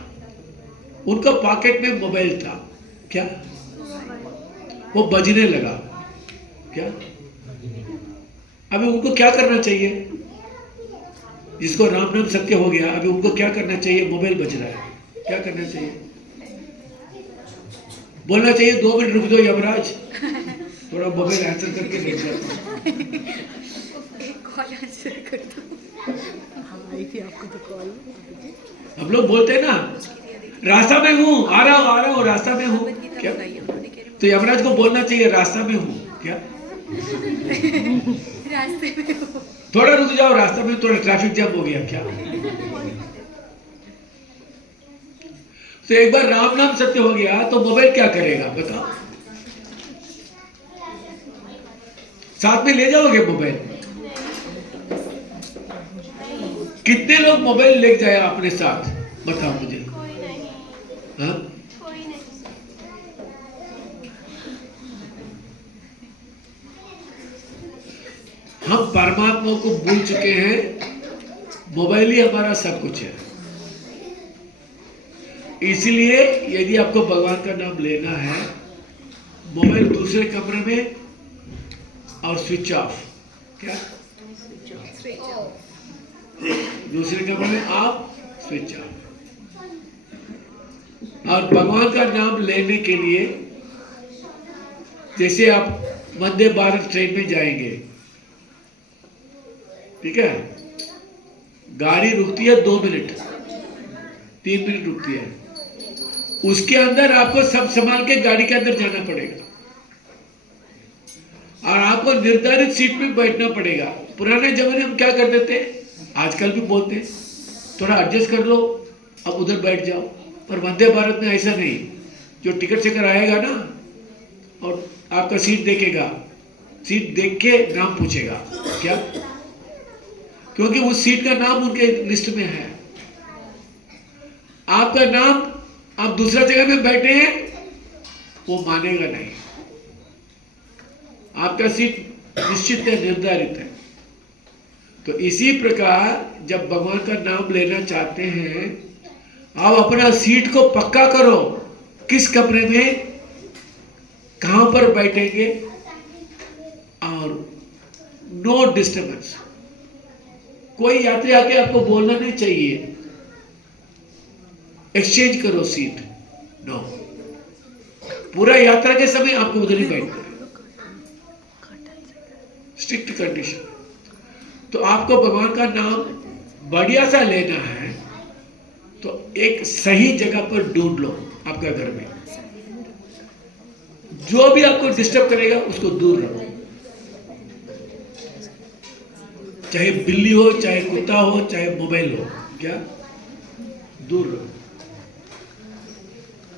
उनका पॉकेट में मोबाइल था। क्या? वो बजने लगा। क्या? अभी उनको क्या करना चाहिए? जिसको राम नाम सत्य हो गया, अभी उनको क्या करना चाहिए? मोबाइल बज रहा है, क्या करना चाहिए? बोलना चाहिए 2 मिनट रुक दो यमराज, थोड़ा मोबाइल आंसर करके बैठ जाता। एक कॉल आंसर कर दो। हाँ, आई थी आपको तो कॉल। हम लोग बोलते हैं ना, रास्ता में हूँ, आ रहा हूँ, रास्ता में हूँ। क्या? तो यमराज को बोलना चाहिए रास्ता में हूँ। क्या? रास्ते में हो। थोड़ा रुक जाओ, रास्ता में थोड़ा ट्रैफिक जाम हो गया। क्या? तो एक बार राम नाम सत्य हो गया तो मोबाइल क्या करेगा बताओ? साथ में ले जाओगे मोबाइल? कितने लोग मोबाइल ले जाए अपने साथ, बताओ मुझे। हाँ? हम परमात्मा को भूल चुके हैं, मोबाइल ही हमारा सब कुछ है। इसलिए यदि आपको भगवान का नाम लेना है, मोबाइल दूसरे कमरे में और स्विच ऑफ। क्या? दूसरे कमरे में आप स्विच ऑफ। और भगवान का नाम लेने के लिए, जैसे आप वंदे भारत ट्रेन में जाएंगे, ठीक है, गाड़ी रुकती है 2 मिनट, 3 मिनट रुकती है, उसके अंदर आपको सब संभाल के गाड़ी के अंदर जाना पड़ेगा और आपको निर्धारित सीट में बैठना पड़ेगा। पुराने जमाने में क्या करते थे, आजकल भी बोलते हैं, थोड़ा एडजस्ट कर लो, अब उधर बैठ जाओ। पर वंदे भारत में ऐसा नहीं, जो टिकट चेकर आएगा ना और आपका सीट देखेगा, सीट देख के नाम पूछेगा। क्या? क्योंकि उस सीट का नाम उनके लिस्ट में है। आपका नाम, आप दूसरा जगह में बैठे हैं, वो मानेगा नहीं। आपका सीट निश्चित है, निर्धारित है। तो इसी प्रकार जब भगवान का नाम लेना चाहते हैं, आप अपना सीट को पक्का करो, किस कमरे में कहां पर बैठेंगे, और नो डिस्टर्बेंस। कोई यात्री आके आपको बोलना नहीं चाहिए एक्सचेंज करो सीट, नो। पूरा यात्रा के समय आपको उधर ही बैठना है, स्ट्रिक्ट कंडीशन। तो आपको भगवान का नाम बढ़िया सा लेना है, तो एक सही जगह पर ढूंढ लो आपका घर में। जो भी आपको डिस्टर्ब करेगा उसको दूर रखो, चाहे बिल्ली हो, चाहे कुत्ता हो, चाहे मोबाइल हो। क्या? दूर रखो,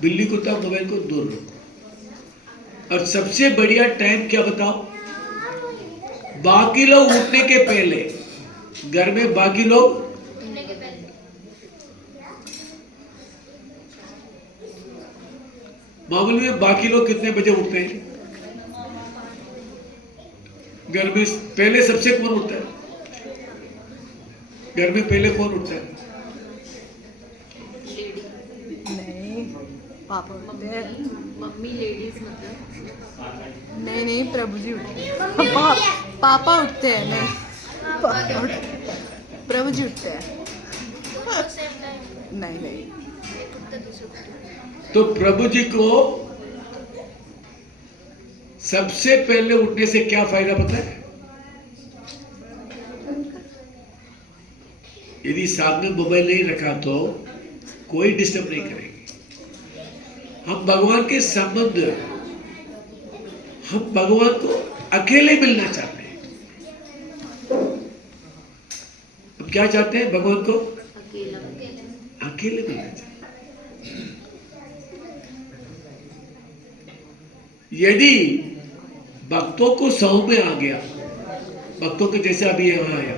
बिल्ली, कुत्ता, मोबाइल को दूर रखो। और सबसे बढ़िया टाइम क्या बताओ? बाकी लोग उठने के पहले, घर में बाकी लोग मामूली में बाकी लोग कितने बजे उठते हैं? घर में पहले सबसे कौन उठता है? घर में पहले कौन उठता है? नहीं पापा उठते हैं। मम्मी लेडीज मतलब नहीं प्रभु जी उठते हैं। पापा उठते हैं। नहीं पापा उठते हैं। प्रभु जी उठते हैं। नहीं तो प्रभु जी को सबसे पहले उठने से क्या फायदा पता है? यदि साथ में मोबाइल नहीं रखा तो कोई डिस्टर्ब नहीं करेगी। हम भगवान के संबंध, हम भगवान को अकेले मिलना चाहते हैं। हम क्या चाहते हैं? भगवान को अकेले मिलना चाहते हैं। यदि भक्तों को सौ में आ गया, भक्तों के जैसे अभी यहां आया,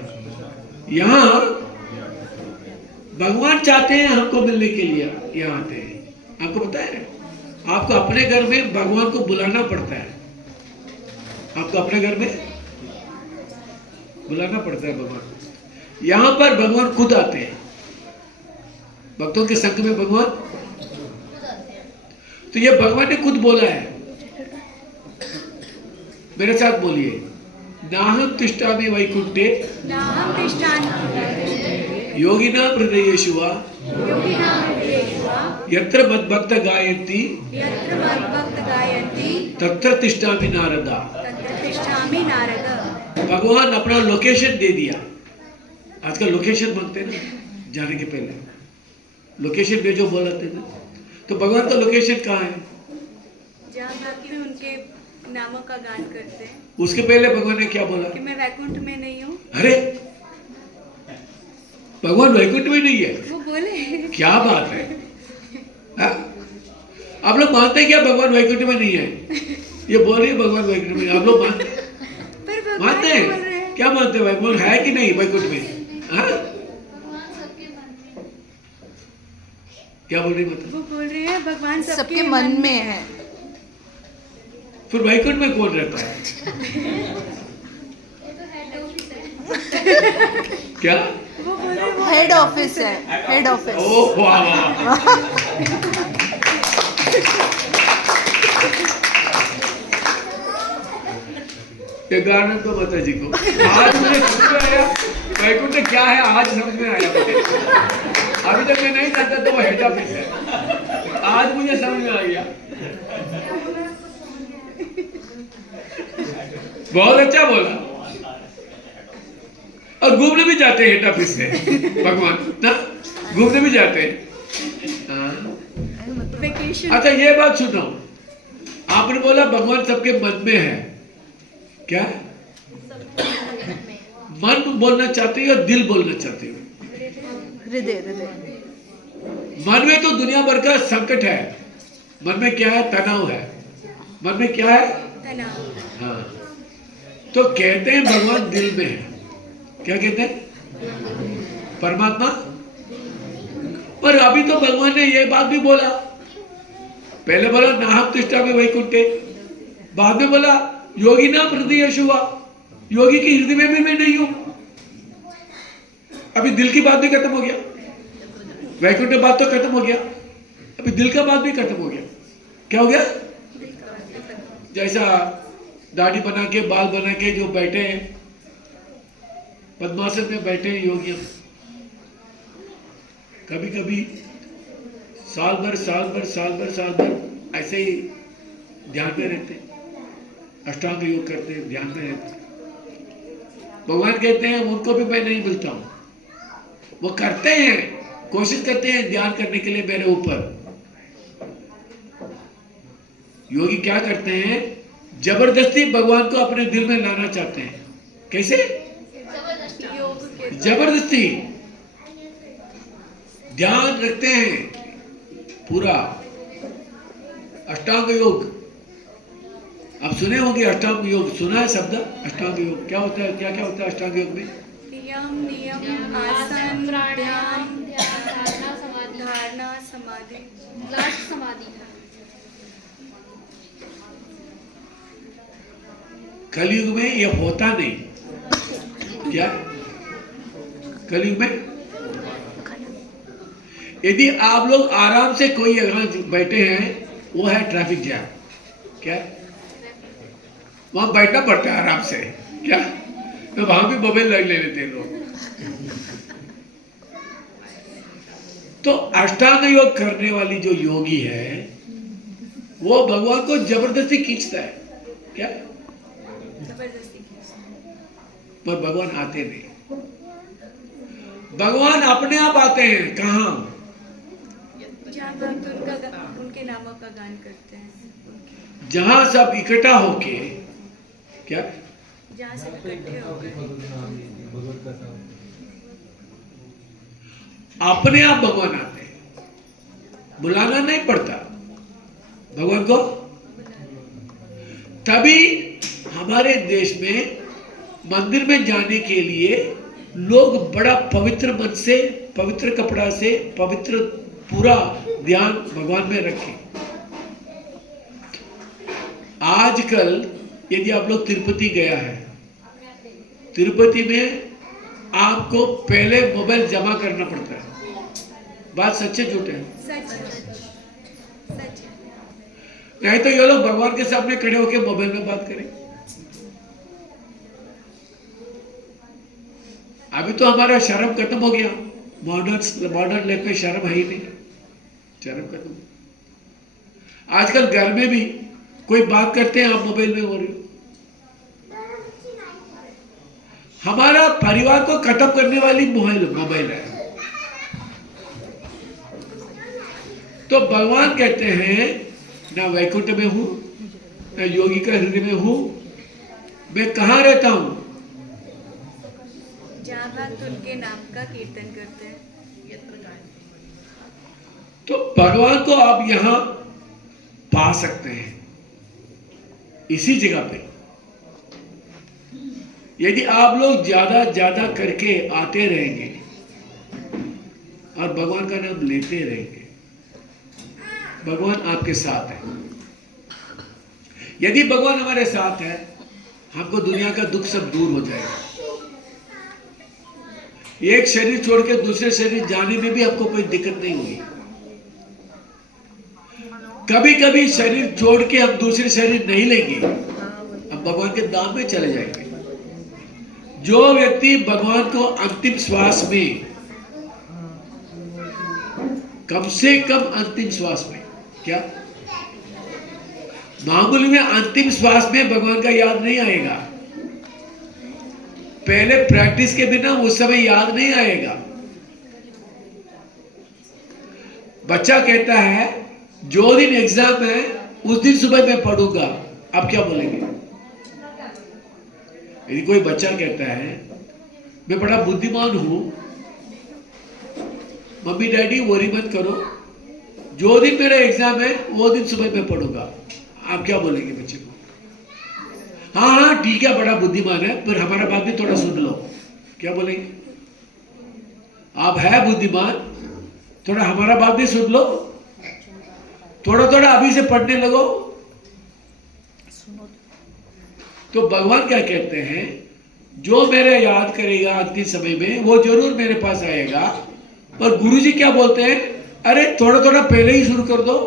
यहां भगवान चाहते हैं हमको मिलने के लिए यहां आते हैं। आपको पता है, आपको अपने घर में भगवान को बुलाना पड़ता है। आपको अपने घर में बुलाना पड़ता है भगवान। यहां पर भगवान खुद आते हैं। भक्तों के संग में भगवान, तो ये भगवान ने खुद बोला है। मेरे साथ बोलिए, नाहम तिष्ठामि वैकुंठे नाहं तिष्ठामि योगिनां हृदयेषु वा यत्र मद्भक्त गायन्ति यत्र मद्भक्त गायन्ति तत्र तिष्ठामि नारदा। तत्र तिष्ठामि नारद। भगवान अपना लोकेशन दे दिया। आजकल लोकेशन मांगते हैं ना, जाने के पहले लोकेशन भेजो बोलते हैं ना। तो भगवान का लोकेशन कहाँ है? जहाँ भक्त उनके नामों का गान करते हैं। उसके पहले भगवान ने क्या बोला? कि मैं वैकुंठ में नहीं हूँ। अरे भगवान वैकुंठ में नहीं है? वो बोले। क्या क्या बात है? हाँ? आप लोग मानते हैं क्या भगवान वैकुंठ में नहीं है? ये बोल रही है भगवान वैकुंठ में। आप लोग मानते भगवान हैं? बोल रहे हैं। क्या मानते हैं? भगवान है कि नहीं वैकुंठ में? हाँ? क्या बोल रही मतलब? वो बोल रहे हैं भगवान सबके मन में है। फिर वैकुंठ में कौन रहता है? क्या? वो बोल रहे हैं हेड ऑफिस है। Head office. ओ वाह वाह। ये गाना तो माता जी को आज मुझे समझ में आया वैकुंठ क्या है। आज समझ में आया मुझे। अभी तक मैं नहीं जानता तो वो हेड ऑफिस है। आज मुझे समझ में आ गया। बहुत अच्छा बोला। और घूमने भी जाते हैं हेड ऑफिस से भगवान ना, घूमने भी जाते हैं। वेकेशन। अच्छा ये बात सुनो, आपने बोला भगवान सबके मन में है। क्या मन बोलना चाहते हो या दिल बोलना चाहते हो? हृदय। मन में तो दुनिया भर का संकट है। मन में क्या है? तनाव है। मन में क्या है? तनाव। हाँ, तो कहते हैं भगवान दिल में है। क्या कहते हैं? परमात्मा। पर अभी तो भगवान ने ये बात भी बोला। पहले बोला नाहं तिष्ठामि वैकुंठे, बाद में बोला योगिनां हृदयेषु वा, योगी की हृदय में भी मैं नहीं हूं। अभी दिल की बात भी खत्म हो गया। वैकुंठ बात तो खत्म हो गया, अभी दिल का बात भी खत्म हो गया। क्या हो गया? जैसा दाढ़ी बना के बाल बना के जो बैठे हैं पद्मासन में बैठे हैं योगी, कभी कभी साल भर ऐसे ही ध्यान में रहते हैं, अष्टांग योग करते हैं, ध्यान में रहते हैं। भगवान कहते हैं उनको भी मैं नहीं मिलता हूं। वो करते हैं, कोशिश करते हैं ध्यान करने के लिए मेरे ऊपर। योगी क्या करते हैं? जबरदस्ती भगवान को अपने दिल में लाना चाहते हैं। कैसे? जबरदस्ती ध्यान रखते हैं पूरा। अष्टांग योग आप सुने होंगे। अष्टांग योग सुना है शब्द? अष्टांग योग क्या होता है? क्या क्या होता है अष्टांग योग में? नियम आसन ध्यान धारणा समाधि। कलयुग में ये होता नहीं। क्या कलयुग में यदि आप लोग आराम से कोई यहाँ बैठे हैं, वो है ट्रैफिक जैम। क्या वहां बैठना पड़ता है आराम से। क्या तो वहां भी मोबाइल ले लेते हैं लोग। तो अष्टांग योग करने वाली जो योगी है वो भगवान को जबरदस्ती खींचता है। क्या जबरदस्ती पर भगवान आते नहीं। भगवान अपने आप आते हैं। कहाँ? जहाँ भक्त उनके नामों का गान करते हैं, जहां सब इकट्ठा होके। क्या जहाँ सब इकट्ठे होकर अपने आप भगवान आते हैं, बुलाना नहीं पड़ता भगवान को। तभी हमारे देश में मंदिर में जाने के लिए लोग बड़ा पवित्र मन से, पवित्र कपड़ा से, पवित्र पूरा ध्यान भगवान में रखें। आजकल यदि आप लोग तिरुपति गया है, तिरुपति में आपको पहले मोबाइल जमा करना पड़ता है। बात सच्चे झूठे है? सच सच। नहीं तो ये लोग भगवान के सामने खड़े होकर मोबाइल में बात करें। अभी तो हमारा शर्म खत्म हो गया। मॉडर्न लाइफ में शर्म है ही नहीं, शर्म खत्म। आजकल घर में भी कोई बात करते हैं, आप मोबाइल में हो रहे हो। हमारा परिवार को खत्म करने वाली मोबाइल है। तो भगवान कहते हैं ना वैकुंठ में हूं, ना योगी का हृदय में हूं, मैं कहां रहता हूं? जहाँ भक्त उनके नाम का कीर्तन करते हैं। तो भगवान को आप यहां पा सकते हैं, इसी जगह पे। यदि आप लोग ज्यादा ज्यादा करके आते रहेंगे और भगवान का नाम लेते रहेंगे, भगवान आपके साथ है। यदि भगवान हमारे साथ है, हमको दुनिया का दुख सब दूर हो जाएगा। एक शरीर छोड़ के दूसरे शरीर जाने में भी आपको कोई दिक्कत नहीं होगी। कभी कभी शरीर छोड़ के हम दूसरे शरीर नहीं लेंगे, अब भगवान के धाम में चले जाएंगे। जो व्यक्ति भगवान को अंतिम श्वास में, कम से कम अंतिम श्वास में, क्या मामूली में अंतिम श्वास में भगवान का याद नहीं आएगा, पहले प्रैक्टिस के बिना उस समय याद नहीं आएगा। बच्चा कहता है जो दिन एग्जाम है उस दिन सुबह मैं पढ़ूंगा, आप क्या बोलेंगे? यदि कोई बच्चा कहता है मैं बड़ा बुद्धिमान हूं, मम्मी डैडी वरी मत करो, जो दिन मेरा एग्जाम है वो दिन सुबह मैं पढ़ूंगा, आप क्या बोलेंगे बच्चे को? हाँ हाँ ठीक है, बड़ा बुद्धिमान है, पर हमारा बात भी थोड़ा सुन लो, क्या बोलेंगे? आप है बुद्धिमान, थोड़ा हमारा बात भी सुन लो, थोड़ा थोड़ा अभी से पढ़ने लगो। तो भगवान क्या कहते हैं, जो मेरे याद करेगा अंतिम समय में वो जरूर मेरे पास आएगा। पर गुरुजी क्या बोलते हैं, अरे थोड़ा थोड़ा पहले ही शुरू कर दो।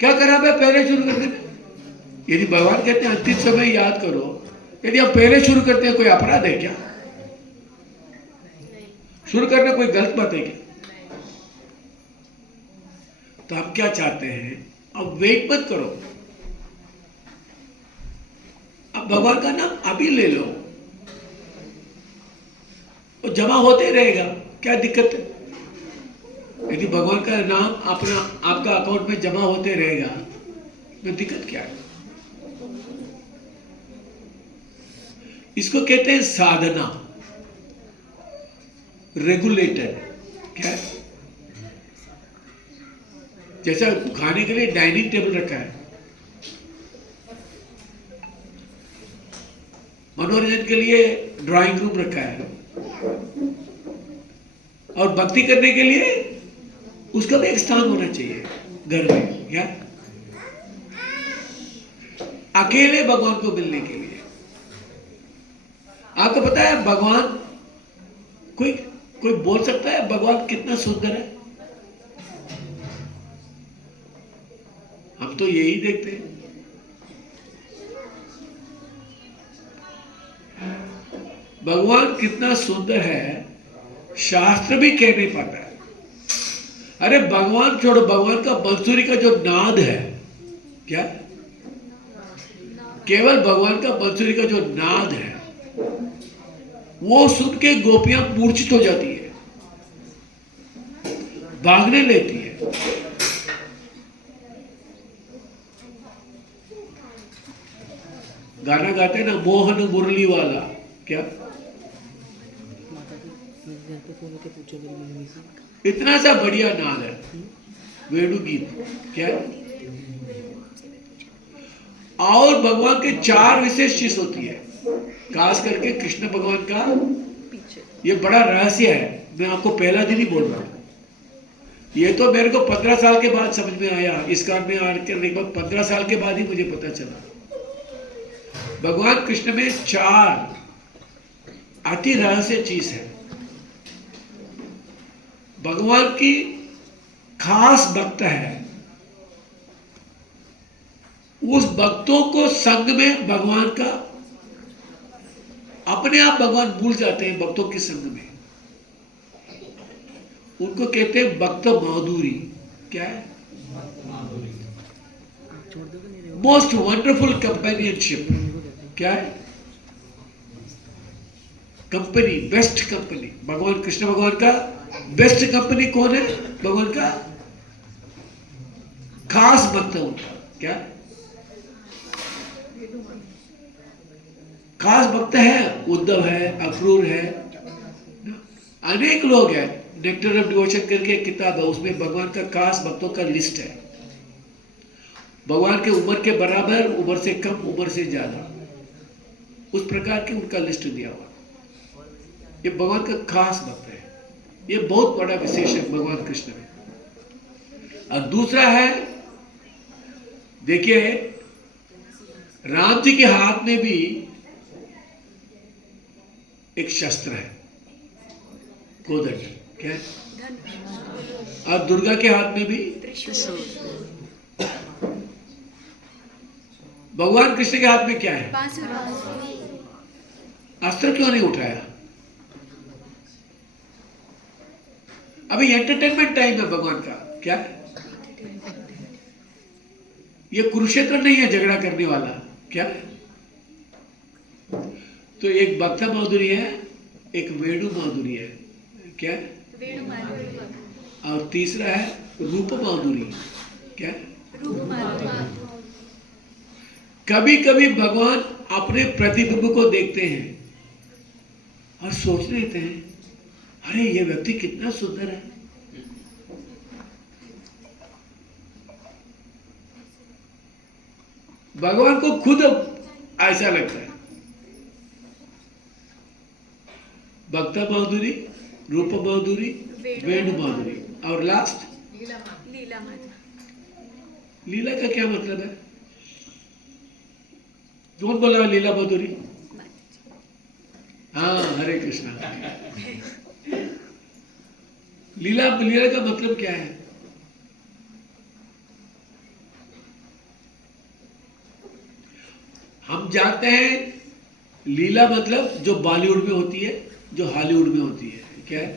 क्या करा मैं पहले शुरू कर देना? यदि भगवान कहते हैं अंतिम समय याद करो, यदि आप पहले शुरू करते हैं, कोई अपराध है क्या? शुरू करना कोई गलत बात है क्या? तो हम क्या चाहते हैं, अब वेट मत करो, अब भगवान का नाम अभी ले लो, वो जमा होते रहेगा, क्या दिक्कत है? यदि भगवान का नाम अपना आपका अकाउंट में जमा होते रहेगा तो दिक्कत क्या है? इसको कहते हैं साधना, रेगुलेटेड। क्या है? जैसा खाने के लिए डाइनिंग टेबल रखा है, मनोरंजन के लिए ड्राइंग रूम रखा है, और भक्ति करने के लिए उसका भी एक स्थान होना चाहिए घर में। क्या अकेले भगवान को मिलने के लिए। आपको पता है भगवान, कोई बोल सकता है भगवान कितना सुंदर है? हम तो यही देखते हैं। भगवान कितना सुंदर है शास्त्र भी कह नहीं पाता है। अरे भगवान छोड़ो, भगवान का बंसुरी का जो नाद है, क्या केवल भगवान का बंसुरी का जो नाद है वो सुन के गोपियां मूर्छित हो जाती है, भागने लेती है। गाना गाते हैं ना, मोहन मुरली वाला, क्या इतना सा बढ़िया नाद है, वेणु गीत, क्या। और भगवान के 4 विशेष चीज होती है, खास करके कृष्ण भगवान का। ये बड़ा रहस्य है, मैं आपको पहला दिन ही बोल रहा हूं। ये तो मेरे को 15 साल के बाद समझ में आया, इस काम में आने लगभग 15 साल के बाद ही मुझे पता चला। भगवान कृष्ण में 4 अति रहस्य चीज है। भगवान की खास भक्त है, उस भक्तों को संग में भगवान का, अपने आप भगवान भूल जाते हैं भक्तों के संग में। उनको कहते हैं भक्त माधुरी। क्या है? Most wonderful companionship. क्या है? Company, best company. भगवान कृष्ण भगवान का बेस्ट कंपनी कौन है? भगवान का खास भक्त है उनका। क्या खास भक्त है? उद्धव है, अक्रूर है, अनेक लोग हैं। नेक्टर ऑफ डिवोशन करके एक किताब है, उसमें भगवान का खास भक्तों का लिस्ट है। भगवान के उम्र के बराबर, उम्र से कम, उम्र से ज्यादा, उस प्रकार की उनका लिस्ट दिया हुआ। ये भगवान का खास भक्त है। ये बहुत बड़ा विशेष है भगवान कृष्ण में। और दूसरा है, देखिए राम जी के हाथ में भी एक शस्त्र है, कोदंड। क्या है? और दुर्गा के हाथ में भी। भगवान कृष्ण के हाथ में क्या है? अस्त्र क्यों नहीं उठाया? अभी एंटरटेनमेंट टाइम है भगवान का। क्या? ये कुरुक्षेत्र नहीं है झगड़ा करने वाला। क्या? तो एक भक्त माधुरी है, एक वेणु माधुरी है। क्या? वेणु माधुरी। और तीसरा है रूप माधुरी। क्या? रूप माधुरी। कभी कभी भगवान अपने प्रतिबिंब को देखते हैं और सोच लेते हैं, अरे ये व्यक्ति कितना सुंदर है। भगवान को खुद ऐसा लगता है। भक्त माधुरी, रूप माधुरी, वेणु माधुरी, और लास्ट लीला माधुरी। लीला का क्या मतलब है? कौन बोला लीला माधुरी? हाँ, हरे कृष्णा। लीला का मतलब क्या है? हम जानते हैं लीला मतलब जो बॉलीवुड में होती है, जो हॉलीवुड में होती है। क्या है?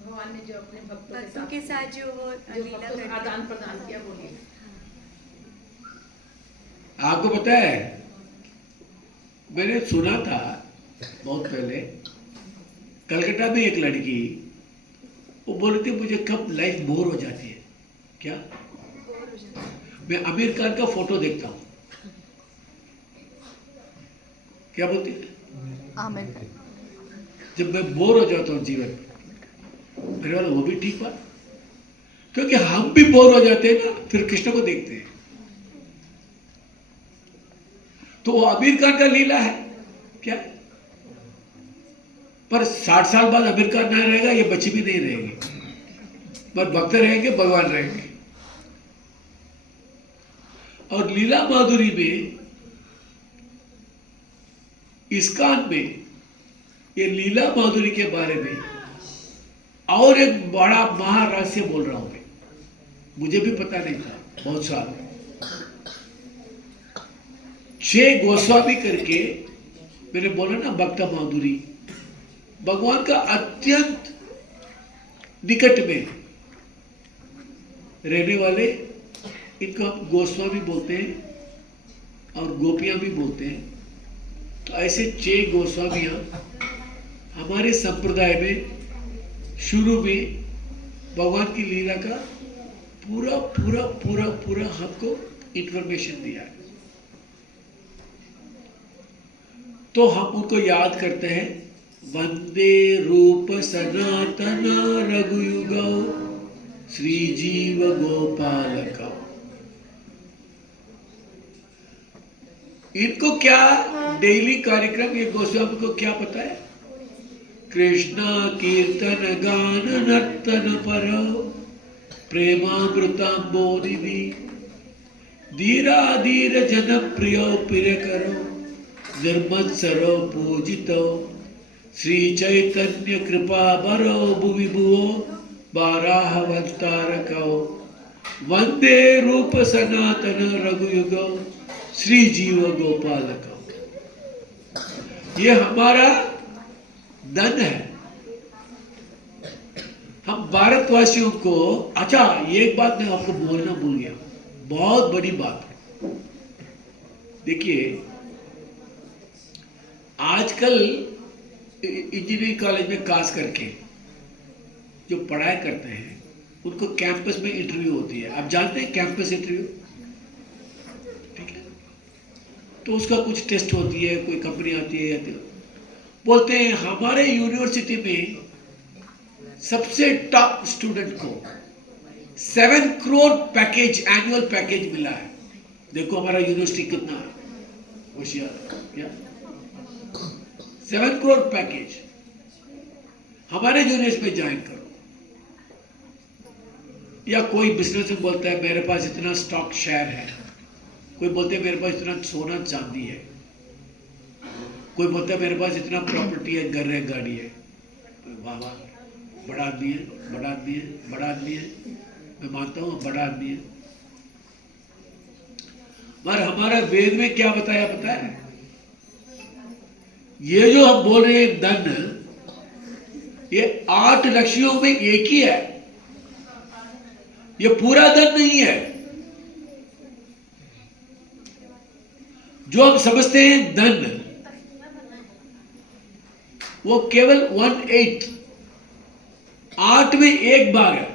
भगवान ने जो अपने भक्तों के साथ जो वो लीला करते हैं। आदान प्रदान किया वो लीला। आपको पता है, मैंने सुना था बहुत पहले, कलकत्ता में एक लड़की, वो बोल रही थी मुझे कब लाइफ बोर हो जाती है। क्या? मैं आमिर खान का फोटो देखता हूँ। क्या बोलती है? आमिर। जब मैं बोर हो जाता हूँ जीवन में, मेरे वाला वो भी ठीक बात, क्योंकि हम भी बोर हो जाते हैं ना, फिर कृष्ण को देखते हैं। तो वो आमिर खान का लीला है। क्या? पर 60 साल बाद आमिर खान नहीं रहेगा, ये बच्ची भी नहीं रहेगी, पर भक्त रहेंगे, भगवान रहेंगे। और लीला माधुरी में, इस्कॉन में, ये लीला माधुरी के बारे में और एक बड़ा महारहस्य बोल रहा हूं मैं, मुझे भी पता नहीं था बहुत साल। 6 गोस्वामी करके मैंने बोला ना, भक्त माधुरी, भगवान का अत्यंत निकट में रहने वाले, इनको हम गोस्वामी बोलते हैं और गोपियां भी बोलते हैं। तो ऐसे 6 गोस्वामियां हमारे संप्रदाय में शुरू में भगवान की लीला का पूरा पूरा पूरा पूरा हमको इंफॉर्मेशन दिया है। तो हम उनको याद करते हैं, वंदे रूप सनातन रघुयुगौ श्री जीव गोपालकौ। इनको क्या डेली कार्यक्रम, ये गोस्वामी को क्या पता है? कृष्ण कीर्तन गान नर्तन परो प्रेमामृतांबोनिधि धीरा धीर जन प्रियो पिर करो निर्मत्सरो पूजितो श्री चैतन्य कृपा बरो भुवि भुवो बाराहवतारको वंदे रूप सनातन रघुयुगो श्री जीव गोपालको। ये हमारा धन है। हम भारतवासियों को, अच्छा एक बात मैं आपको बोलना भूल गया, बहुत बड़ी बात है। देखिए आजकल इंजीनियरिंग कॉलेज में खास करके जो पढ़ाई करते हैं उनको कैंपस में इंटरव्यू होती है। आप जानते हैं कैंपस इंटरव्यू, ठीक है? तो उसका कुछ टेस्ट होती है, कोई कंपनी आती है, बोलते हैं हमारे यूनिवर्सिटी में सबसे टॉप स्टूडेंट को 7 करोड़ पैकेज, एनुअल पैकेज मिला है। देखो हमारा यूनिवर्सिटी कितना होशियार है। 7 करोड़ पैकेज, हमारे यूनिवर्सिटी में ज्वाइन करो। या कोई बिजनेस में बोलता है मेरे पास इतना स्टॉक शेयर है, कोई बोलते हैं मेरे पास इतना सोना चांदी है, कोई बोलता है मेरे पास इतना प्रॉपर्टी है, घर है, गाड़ी है। वाह वाह, बड़ा आदमी है, बड़ा आदमी है, बड़ा आदमी है, मैं मानता हूँ बड़ा आदमी है। मगर हमारा वेद में क्या बताया पता है? ये जो हम बोल रहे हैं धन, ये 8 लक्ष्यों में एक ही है, ये पूरा धन नहीं है। जो हम समझते हैं धन, वो केवल 1/8, 8 में 1 भाग है।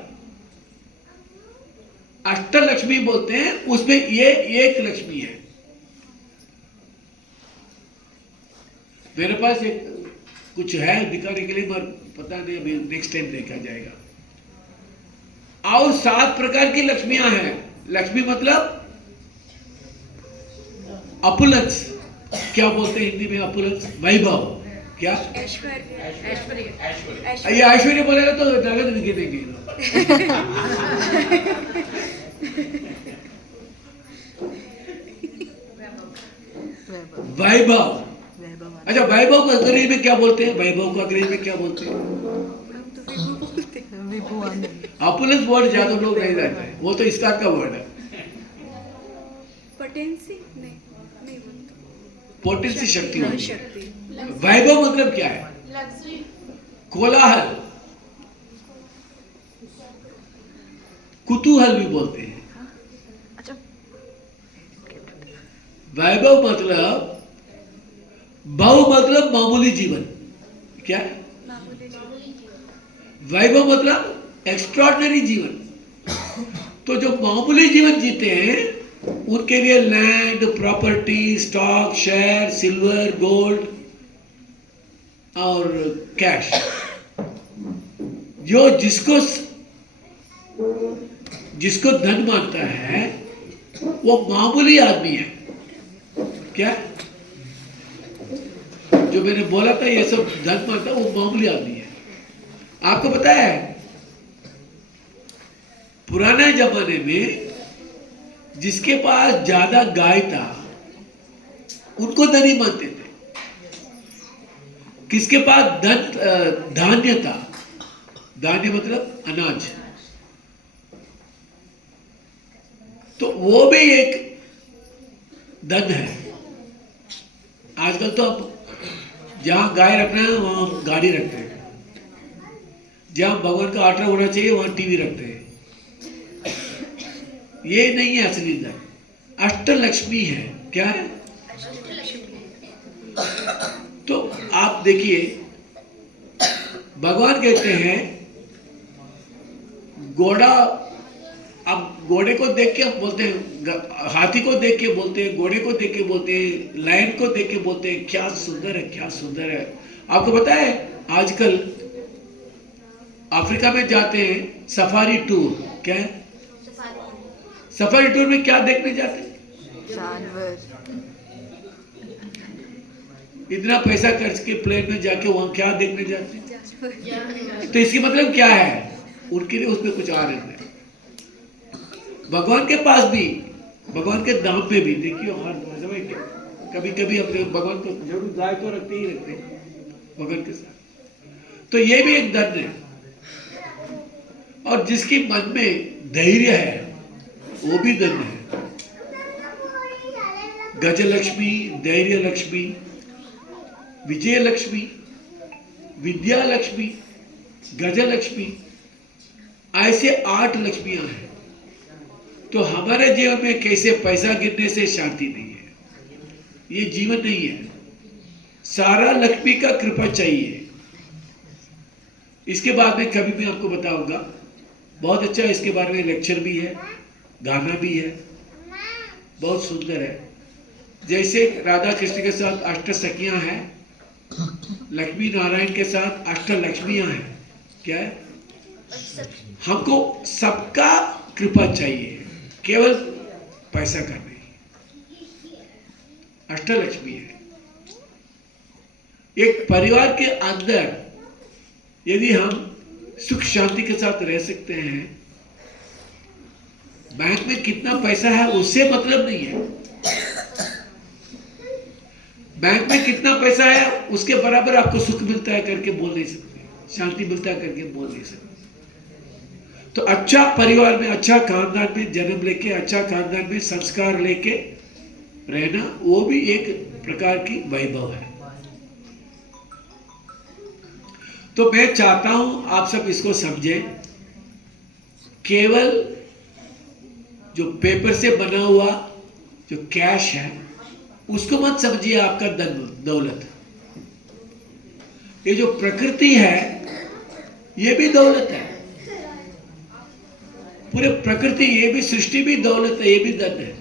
अष्टलक्ष्मी बोलते हैं, उसमें ये 1 लक्ष्मी है। मेरे पास एक कुछ है दिखाने के लिए, मगर पता नहीं, अभी नेक्स्ट टाइम देखा जाएगा। और 7 प्रकार की लक्ष्मियां हैं। लक्ष्मी मतलब अपुलंस, क्या बोलते हैं हिंदी में अपुलंस? वैभव, क्या? ऐश्वर्य। ऐश्वर्य। ये ऐश्वर्य बोलेगा तो नगद भी गिनेंगे। वैभव। अच्छा, वैभव को अंग्रेजी में क्या बोलते हैं? वैभव को अंग्रेजी में क्या बोलते हैं? अपुलंस वर्ड ज्यादा लोग नहीं जानते हैं, वो तो इसका का वर्ड है। पोटेंसी नहीं बोलते। पोटेंसी शक्ति होती है। शक्ति। वैभव मतलब क्या है? कोलाहल, कुतूहल भी बोलते हैं। वैभव मतलब, भव मतलब मामूली जीवन, क्या? वैभव मतलब एक्स्ट्रॉर्डिनरी जीवन। तो जो मामूली जीवन जीते हैं उनके लिए land, property, stock, share, silver, gold और कैश, जो जिसको धन मानता है वो मामूली आदमी है। क्या जो मैंने बोला था, ये सब धन मानता, वो मामूली आदमी है। आपको पता है पुराने जमाने में जिसके पास ज्यादा गाय था उनको धनी मानते थे, किसके पास धान्य था, धान्य मतलब अनाज, तो वो भी एक धन है। आजकल तो अब जहां गाय रखना है वहां गाड़ी रखते हैं, जहां भगवान का ऑर्डर होना चाहिए वहां टीवी रखते हैं। ये नहीं है असली धन, अष्टलक्ष्मी है। क्या है? तो आप देखिए, भगवान कहते हैं घोड़ा, अब घोड़े को देख के हम बोलते हैं, हाथी को देख के बोलते हैं, घोड़े को देख के बोलते हैं, लायन को देख के बोलते हैं क्या सुंदर है, क्या सुंदर है। आपको पता है आजकल अफ्रीका में जाते हैं सफारी टूर, क्या है सफारी टूर में क्या देखने जाते हैं? जानवर। इतना पैसा खर्च के प्लेन में जाके वहां क्या देखने जाते हैं? तो इसकी मतलब क्या है? उनके लिए उसमें कुछ आनंद है। भगवान के पास भी, भगवान के दाम पे भी देखिए, कभी कभी अपने भगवान को जरूर गाय तो रखते ही रखते हैं भगवान के साथ। तो ये भी एक धन है। और जिसकी मन में धैर्य है वो भी धन है। गजलक्ष्मी, धैर्य लक्ष्मी, विजय लक्ष्मी, विद्या लक्ष्मी, गजलक्ष्मी, ऐसे 8 लक्ष्मियां हैं। तो हमारे जीवन में कैसे पैसा गिरने से शांति नहीं है, ये जीवन नहीं है। सारा लक्ष्मी का कृपा चाहिए। इसके बाद में कभी भी आपको बताऊंगा, बहुत अच्छा इसके बारे में लेक्चर भी है, गाना भी है, बहुत सुंदर है। जैसे राधा कृष्ण के साथ 8 सखियां हैं, लक्ष्मी नारायण के साथ 8 लक्ष्मियां हैं। क्या है? हमको सबका कृपा चाहिए, केवल पैसा का नहीं। अष्टलक्ष्मी है। एक परिवार के अंदर यदि हम सुख शांति के साथ रह सकते हैं, बैंक में कितना पैसा है उससे मतलब नहीं है, बैंक में कितना पैसा है उसके बराबर आपको सुख मिलता है करके बोल नहीं सकते, शांति मिलता है करके बोल नहीं सकते। तो अच्छा परिवार में, अच्छा खानदान में जन्म लेके, अच्छा खानदान में संस्कार लेके रहना, वो भी एक प्रकार की वैभव है। तो मैं चाहता हूं आप सब इसको समझें। केवल जो पेपर से बना हुआ जो कैश है उसको मत समझिए आपका धन दौलत। ये जो प्रकृति है ये भी दौलत है, पूरे प्रकृति, ये भी सृष्टि भी दौलत है, ये भी धन है।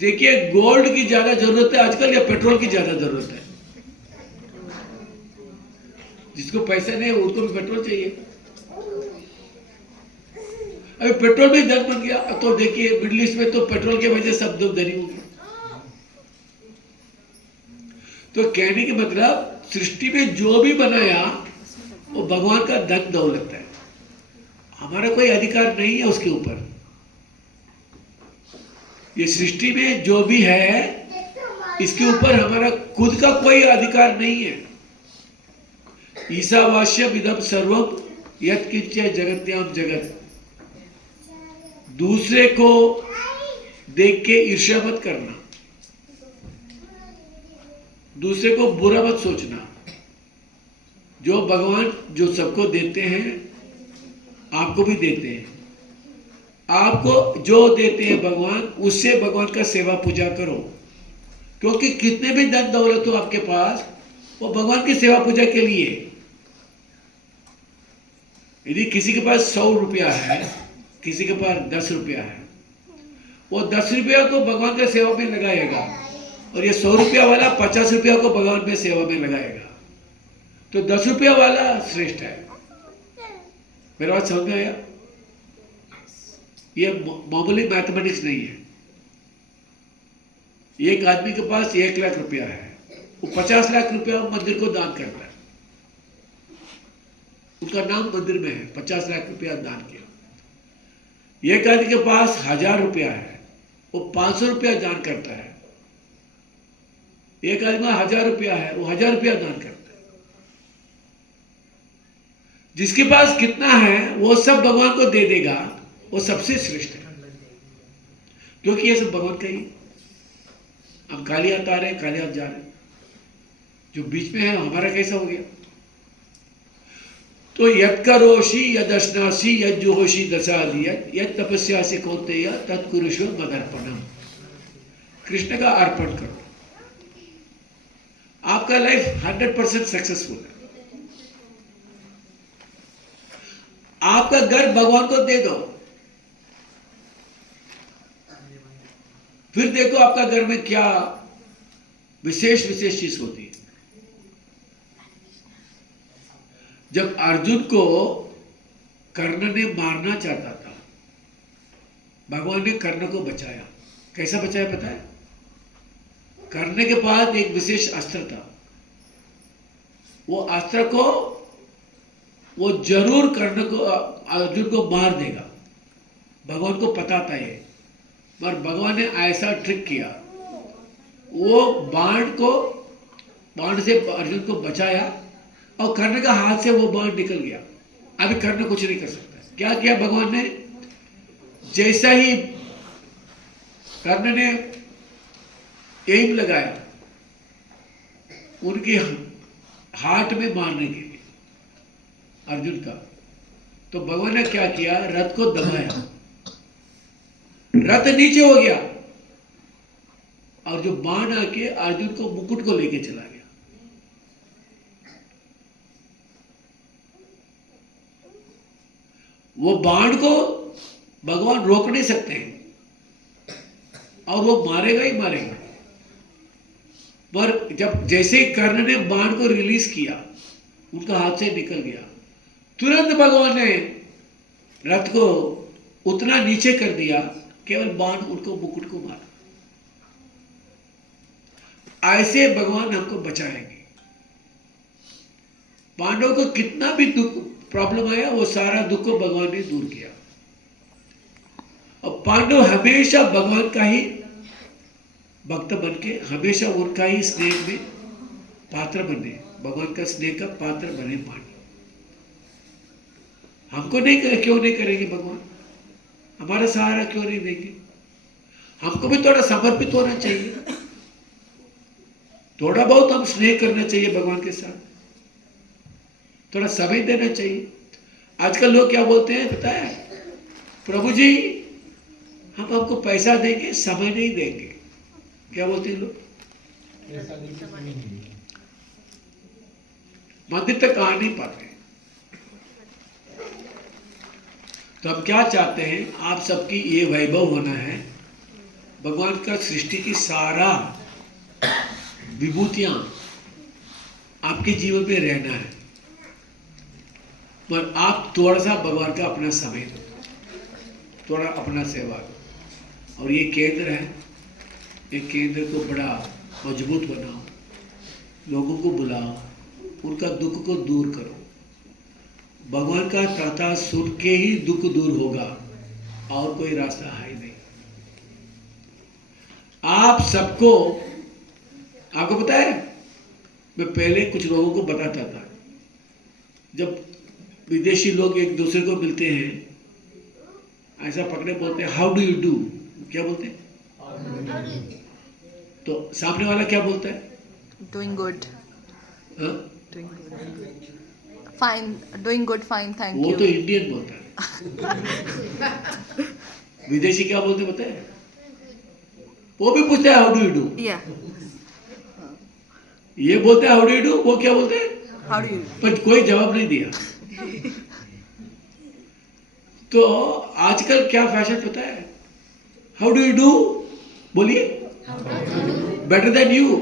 देखिए गोल्ड की ज्यादा जरूरत है आजकल या पेट्रोल की ज्यादा जरूरत है? जिसको पैसा नहीं उसको भी पेट्रोल चाहिए। अभी पेट्रोल भी धन बन गया, तो देखिए मिडिल ईस्ट में तो पेट्रोल की वजह से सब लोग धनी हो गए। तो कहने की मतलब सृष्टि में जो भी बनाया वो भगवान का धन दौलत है, हमारा कोई अधिकार नहीं है उसके ऊपर। ये सृष्टि में जो भी है इसके ऊपर हमारा खुद का कोई अधिकार नहीं है। ईशावास्यम इदं सर्वम यत्किंच जगत्याम जगत। दूसरे को देख के ईर्ष्या मत करना, दूसरे को बुरा मत सोचना। जो भगवान जो सबको देते हैं आपको भी देते हैं। आपको जो देते हैं भगवान, उससे भगवान का सेवा पूजा करो, क्योंकि कितने भी धन दौलत हो आपके पास वो भगवान की सेवा पूजा के लिए। यदि किसी के पास 100 रुपया है, किसी के पास 10 रुपया है, वो 10 रुपया को भगवान के सेवा में लगाएगा और ये 100 रुपया वाला 50 रुपया को भगवान के सेवा में लगाएगा। तो 10 रुपया वाला श्रेष्ठ है। मेरा बात समझ में आया? ये मामूली मैथमेटिक्स नहीं है। एक आदमी के पास 1 लाख रुपया है, वो 50 लाख रुपया मंदिर को दान करता है, उसका नाम मंदिर में है, 50 लाख रुपया दान किया। एक आदमी के पास 1000 रुपया है, वो 500 रुपया दान करता है। एक आदमी 1000 रुपया है, वो 1000 रुपया दान करता है। जिसके पास कितना है वो सब भगवान को दे देगा, वो सबसे श्रेष्ठ है, क्योंकि ये सब भगवान का ही। हम खाली हाथ आ रहे हैं, खाली हाथ जा रहे हैं। जो बीच में है हमारा कैसा हो गया? तो यद करोषि यद अश्नासी यद जुहोषि दशादियत यद तपस्या से कौन्तेय तत्कुरुषो मदर्पणम। कृष्ण का अर्पण करो, आपका लाइफ 100% सक्सेसफुल है। आपका घर भगवान को दे दो, फिर देखो आपका घर में क्या विशेष विशेष चीज होती है। जब अर्जुन को कर्ण ने मारना चाहता था, भगवान ने कर्ण को बचाया। कैसा बचाया पता है? कर्ण के पास एक विशेष अस्त्र था, वो अस्त्र को वो जरूर कर्ण को अर्जुन को मार देगा, भगवान को पता था ये। पर भगवान ने ऐसा ट्रिक किया, वो बाण से अर्जुन को बचाया और कर्ण का हाथ से वो बाण निकल गया। अभी कर्ण कुछ नहीं कर सकता। क्या किया भगवान ने? जैसा ही कर्ण ने एम लगाया उनके हार्ट में मारने के लिए अर्जुन का, तो भगवान ने क्या किया? रथ को दबाया, रथ नीचे हो गया और जो बाण आके अर्जुन को मुकुट को लेके चला गया। वो बाण को भगवान रोक नहीं सकते हैं और वो मारेगा ही मारेगा। पर जब जैसे ही कर्ण ने बाण को रिलीज किया, उनका हाथ से निकल गया, तुरंत भगवान ने रथ को उतना नीचे कर दिया, केवल बाण उनको मुकुट को मारा। ऐसे भगवान हमको बचाएंगे। पांडवों को कितना भी दुख प्रॉब्लम आया, वो सारा दुख को भगवान ने दूर किया। और पांडव हमेशा भगवान का ही भक्त बन के, हमेशा उनका ही स्नेह में पात्र बने, भगवान का स्नेह का पात्र बने पांडव। हमको नहीं, क्यों नहीं करेंगे भगवान? हमारा सहारा क्यों नहीं देंगे? हमको भी थोड़ा समर्पित होना चाहिए, थोड़ा बहुत हम स्नेह करना चाहिए भगवान के साथ, थोड़ा समय देना चाहिए। आजकल लोग क्या बोलते हैं पता है? प्रभु जी हम आपको पैसा देंगे, समय नहीं देंगे। क्या बोलते हैं लोग? मंदिर तक आ नहीं पाते। तो हम क्या चाहते हैं? आप सबकी ये वैभव होना है, भगवान का सृष्टि की सारा विभूतियां आपके जीवन में रहना है। पर आप थोड़ा सा भगवान का अपना समय दो, थोड़ा अपना सेवा दो। और ये केंद्र है, ये केंद्र को बड़ा मजबूत बनाओ, लोगों को बुलाओ, उनका दुख को दूर करो। भगवान का कथा सुन के ही दुख दूर होगा, और कोई रास्ता है नहीं। आप सबको, आपको पता है, मैं पहले कुछ लोगों को बताता था, जब विदेशी लोग एक दूसरे को मिलते हैं, ऐसा पकड़े बोलते हैं हाउ डू यू डू। क्या बोलते हैं? तो सामने वाला क्या बोलता है? डूइंग गुड, हाँ? Fine, doing good, fine, thank वो यू। तो इंडियन बोलता है। विदेशी क्या बोलते पता है? वो भी पूछते हैं हाउ डू यू डू। या ये बोलते हैं हाउ डू यू डू, वो क्या बोलते हैं? How do you? पर कोई जवाब नहीं दिया। तो आजकल क्या फैशन पता है? हाउ डू यू डू, बोलिए, बेटर देन यू।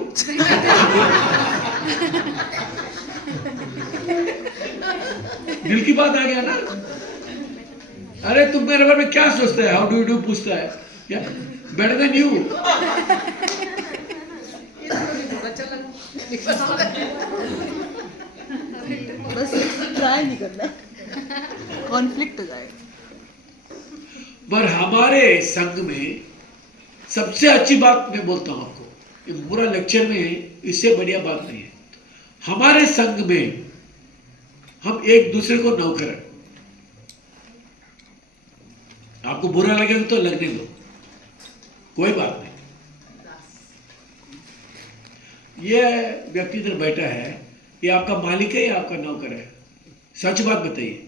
दिल की बात आ गया ना? अरे तुम मेरे बारे में क्या सोचता है? हाउ डू यू डू पूछता है क्या? Better than you. बस ट्राई नहीं करना, कॉन्फ्लिक्ट हो जाएगा। पर हमारे संघ में सबसे अच्छी बात मैं बोलता हूं आपको, ये पूरा लेक्चर में इससे बढ़िया बात नहीं है। हमारे संघ में हम एक दूसरे को नौकर हैं। आपको बुरा लगेगा तो लगने दो, कोई बात नहीं। ये व्यक्ति इधर बैठा है, ये आपका मालिक है या आपका नौकर है? सच बात बताइए।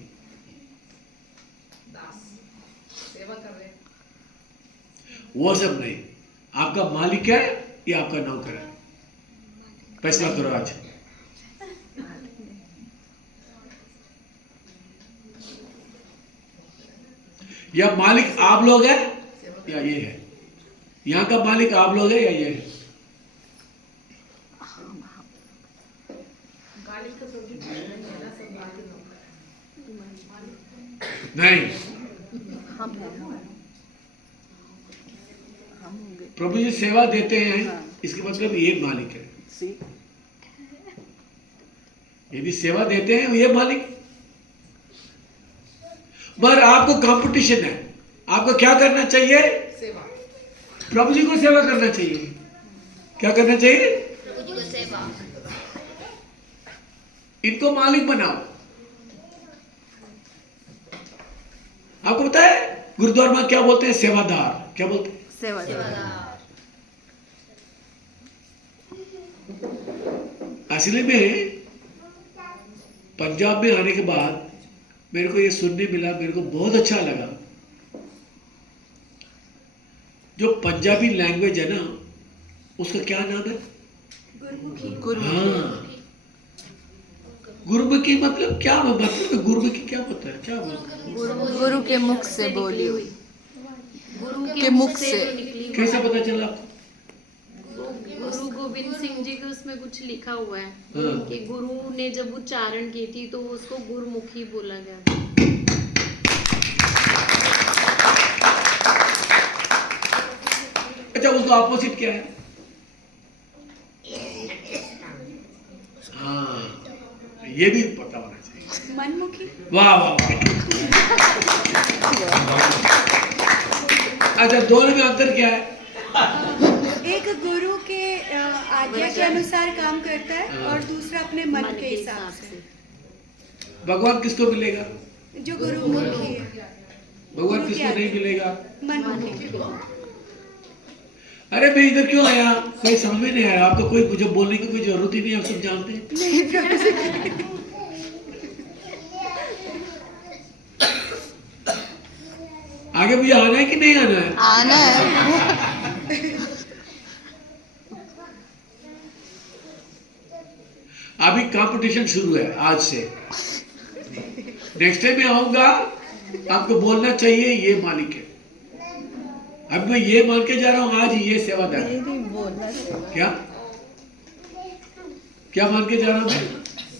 वो सब नहीं, आपका मालिक है या आपका नौकर है? फैसला करो आज। या मालिक आप लोग हैं या ये है? यहां का मालिक आप लोग है या ये है? नहीं, प्रभु जी सेवा देते हैं, इसके मतलब ये मालिक है। यदि सेवा देते हैं ये मालिक। पर आपको कंपटीशन है, आपको क्या करना चाहिए? सेवा। प्रभु जी को सेवा करना चाहिए। क्या करना चाहिए? प्रभु जी को सेवा। इनको मालिक बनाओ। आपको पता है गुरुद्वारा में क्या बोलते हैं? सेवादार। क्या बोलते हैं? सेवादार। असली में पंजाब में आने के बाद मेरे को ये सुनने मिला, मेरे को बहुत अच्छा लगा। जो पंजाबी लैंग्वेज है ना, उसका क्या नाम है? गुरुमुखी। हाँ, गुरुमुखी मतलब क्या? मतलब गुरुमुखी क्या होता है? क्या बोलते हैं? गुरु के मुख से बोली हुई। गुरु के मुख से कैसा पता चला आपको? गुरु गोविंद सिंह जी के उसमें कुछ लिखा हुआ है हाँ। कि गुरु ने जब उच्चारण की थी तो उसको गुरुमुखी बोला गया। अच्छा, उसका ऑपोजिट क्या है? हाँ, ये भी पता होना चाहिए। मनमुखी। वाह वाह वाह। अच्छा, दोनों में अंतर क्या है? एक गुरु के आज्ञा के अनुसार काम करता है और दूसरा अपने मन के हिसाब से। भगवान किसको मिलेगा? जो गुरुमुखी है। भगवान किसको नहीं मिलेगा? मनमुखी। अरे मैं इधर क्यों आया? कोई समझ में नहीं आया। आपको कोई मुझे बोलने की कोई जरूरत ही नहीं, आप सब जानते हैं। आगे मुझे आना है कि नहीं आना है? आना है। अभी कंपटीशन शुरू है आज से। नेक्स्ट टाइम मैं आऊंगा, आपको बोलना चाहिए ये मालिक है। अब मैं ये मान के जा रहा हूं, आज ये सेवादार है। क्या क्या मान के जा रहा हूं मैं?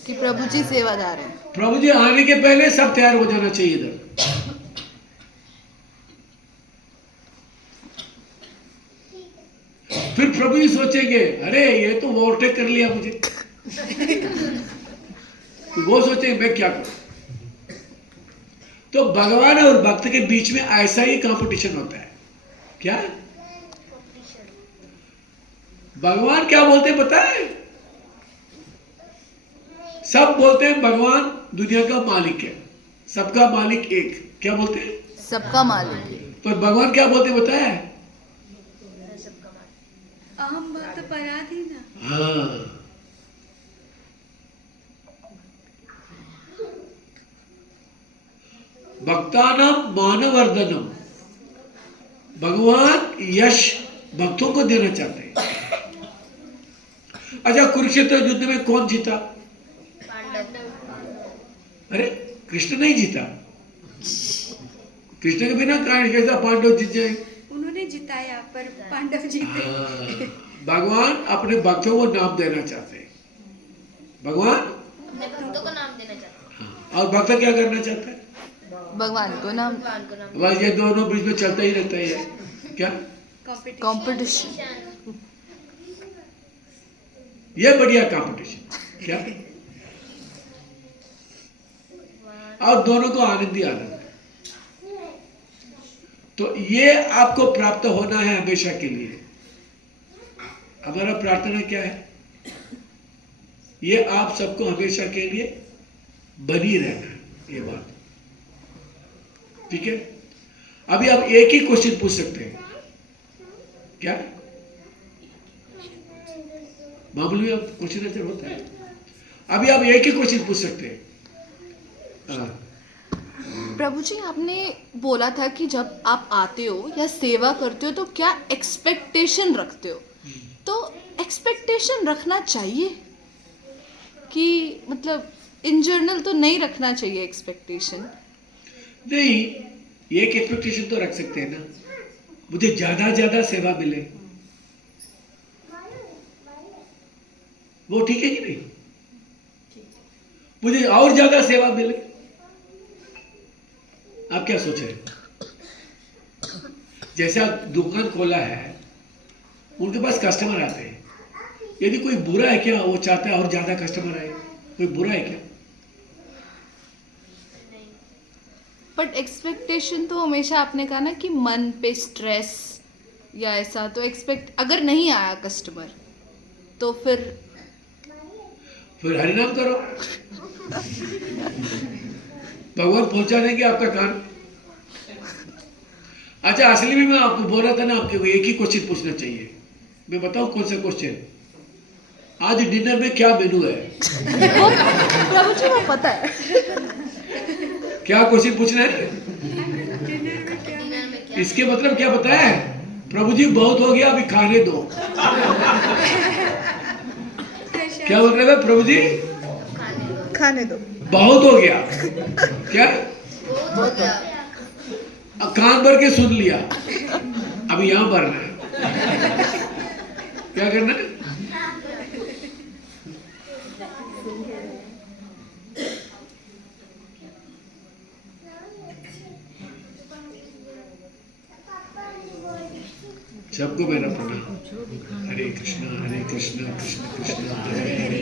कि प्रभु जी सेवादार है। प्रभु जी आने के पहले सब तैयार हो जाना चाहिए इधर। फिर प्रभु जी सोचेंगे, अरे ये तो ओवरटेक कर लिया मुझे। तो वो सोचेंगे मैं क्या करूं। तो भगवान और भक्त के बीच में ऐसा ही कंपटीशन होता है। क्या भगवान क्या बोलते हैं पता है? सब बोलते हैं भगवान दुनिया का मालिक है, सबका मालिक एक। क्या बोलते हैं? सबका मालिक है। पर भगवान क्या बोलते हैं पता है? अहम भक्त पराधीन। हाँ, भक्तानां मानवर्धनम। भगवान यश भक्तों को देना चाहते हैं। अच्छा, कुरुक्षेत्र युद्ध में कौन जीता? अरे कृष्ण नहीं जीता। कृष्ण के बिना कैसा पांडव जीत जाए? उन्होंने जिताया पर पांडव जीते। हाँ, भगवान अपने भक्तों को नाम देना चाहते हैं। भगवान अपने भक्तों को नाम देना चाहते हाँ, और भक्त क्या करना चाहता है? भगवान को नाम। बस ये दोनों बीच में चलता ही रहता है। क्या कंपटीशन। ये बढ़िया कंपटीशन। क्या और दोनों को आनंद ही आनंद है। तो ये आपको प्राप्त होना है हमेशा के लिए। हमारा प्रार्थना क्या है? ये आप सबको हमेशा के लिए बनी रहना है, ये बात, ठीक है। अभी आप एक ही क्वेश्चन पूछ सकते हैं, क्या मामूली आप क्वेश्चन आंसर होता है। अभी आप एक ही क्वेश्चन पूछ सकते हैं। हाँ, प्रभु जी, आपने बोला था कि जब आप आते हो या सेवा करते हो तो क्या एक्सपेक्टेशन रखते हो, तो एक्सपेक्टेशन रखना चाहिए कि मतलब इन जनरल तो नहीं रखना चाहिए एक्सपेक्टेशन? नहीं, एक एक्सपेक्टेशन तो रख सकते हैं ना, मुझे ज्यादा सेवा मिले, वो ठीक है कि नहीं? मुझे और ज्यादा सेवा मिले, आप क्या सोच रहे हैं? जैसे आप दुकान खोला है, उनके पास कस्टमर आते हैं, यदि कोई बुरा है क्या? वो चाहता है और ज्यादा कस्टमर आए, कोई बुरा है क्या? बट एक्सपेक्टेशन तो हमेशा आपने कहा ना कि मन पे स्ट्रेस या ऐसा, तो एक्सपेक्ट अगर नहीं आया कस्टमर तो फिर हरिनाम करो, भगवान पहुंचा देंगे आपका कान। अच्छा, असली में मैं आपको बोल रहा था ना, आपको एक ही क्वेश्चन पूछना चाहिए। मैं बताऊं कौन सा क्वेश्चन? आज डिनर में क्या मेनू है? प्रभु जी वो पता है। क्या क्वेश्चन पूछना है? डिनर में क्या? इसके मतलब क्या पता है? प्रभु जी बहुत हो गया, अभी खाने दो। क्या मतलब है प्रभु जी? खाने दो। बहुत हो गया क्या? कान भर के सुन लिया, अभी यहां भरना है। क्या करना है? सबको मेरा प्रणाम। हरे कृष्णा कृष्ण कृष्ण हरे हरे,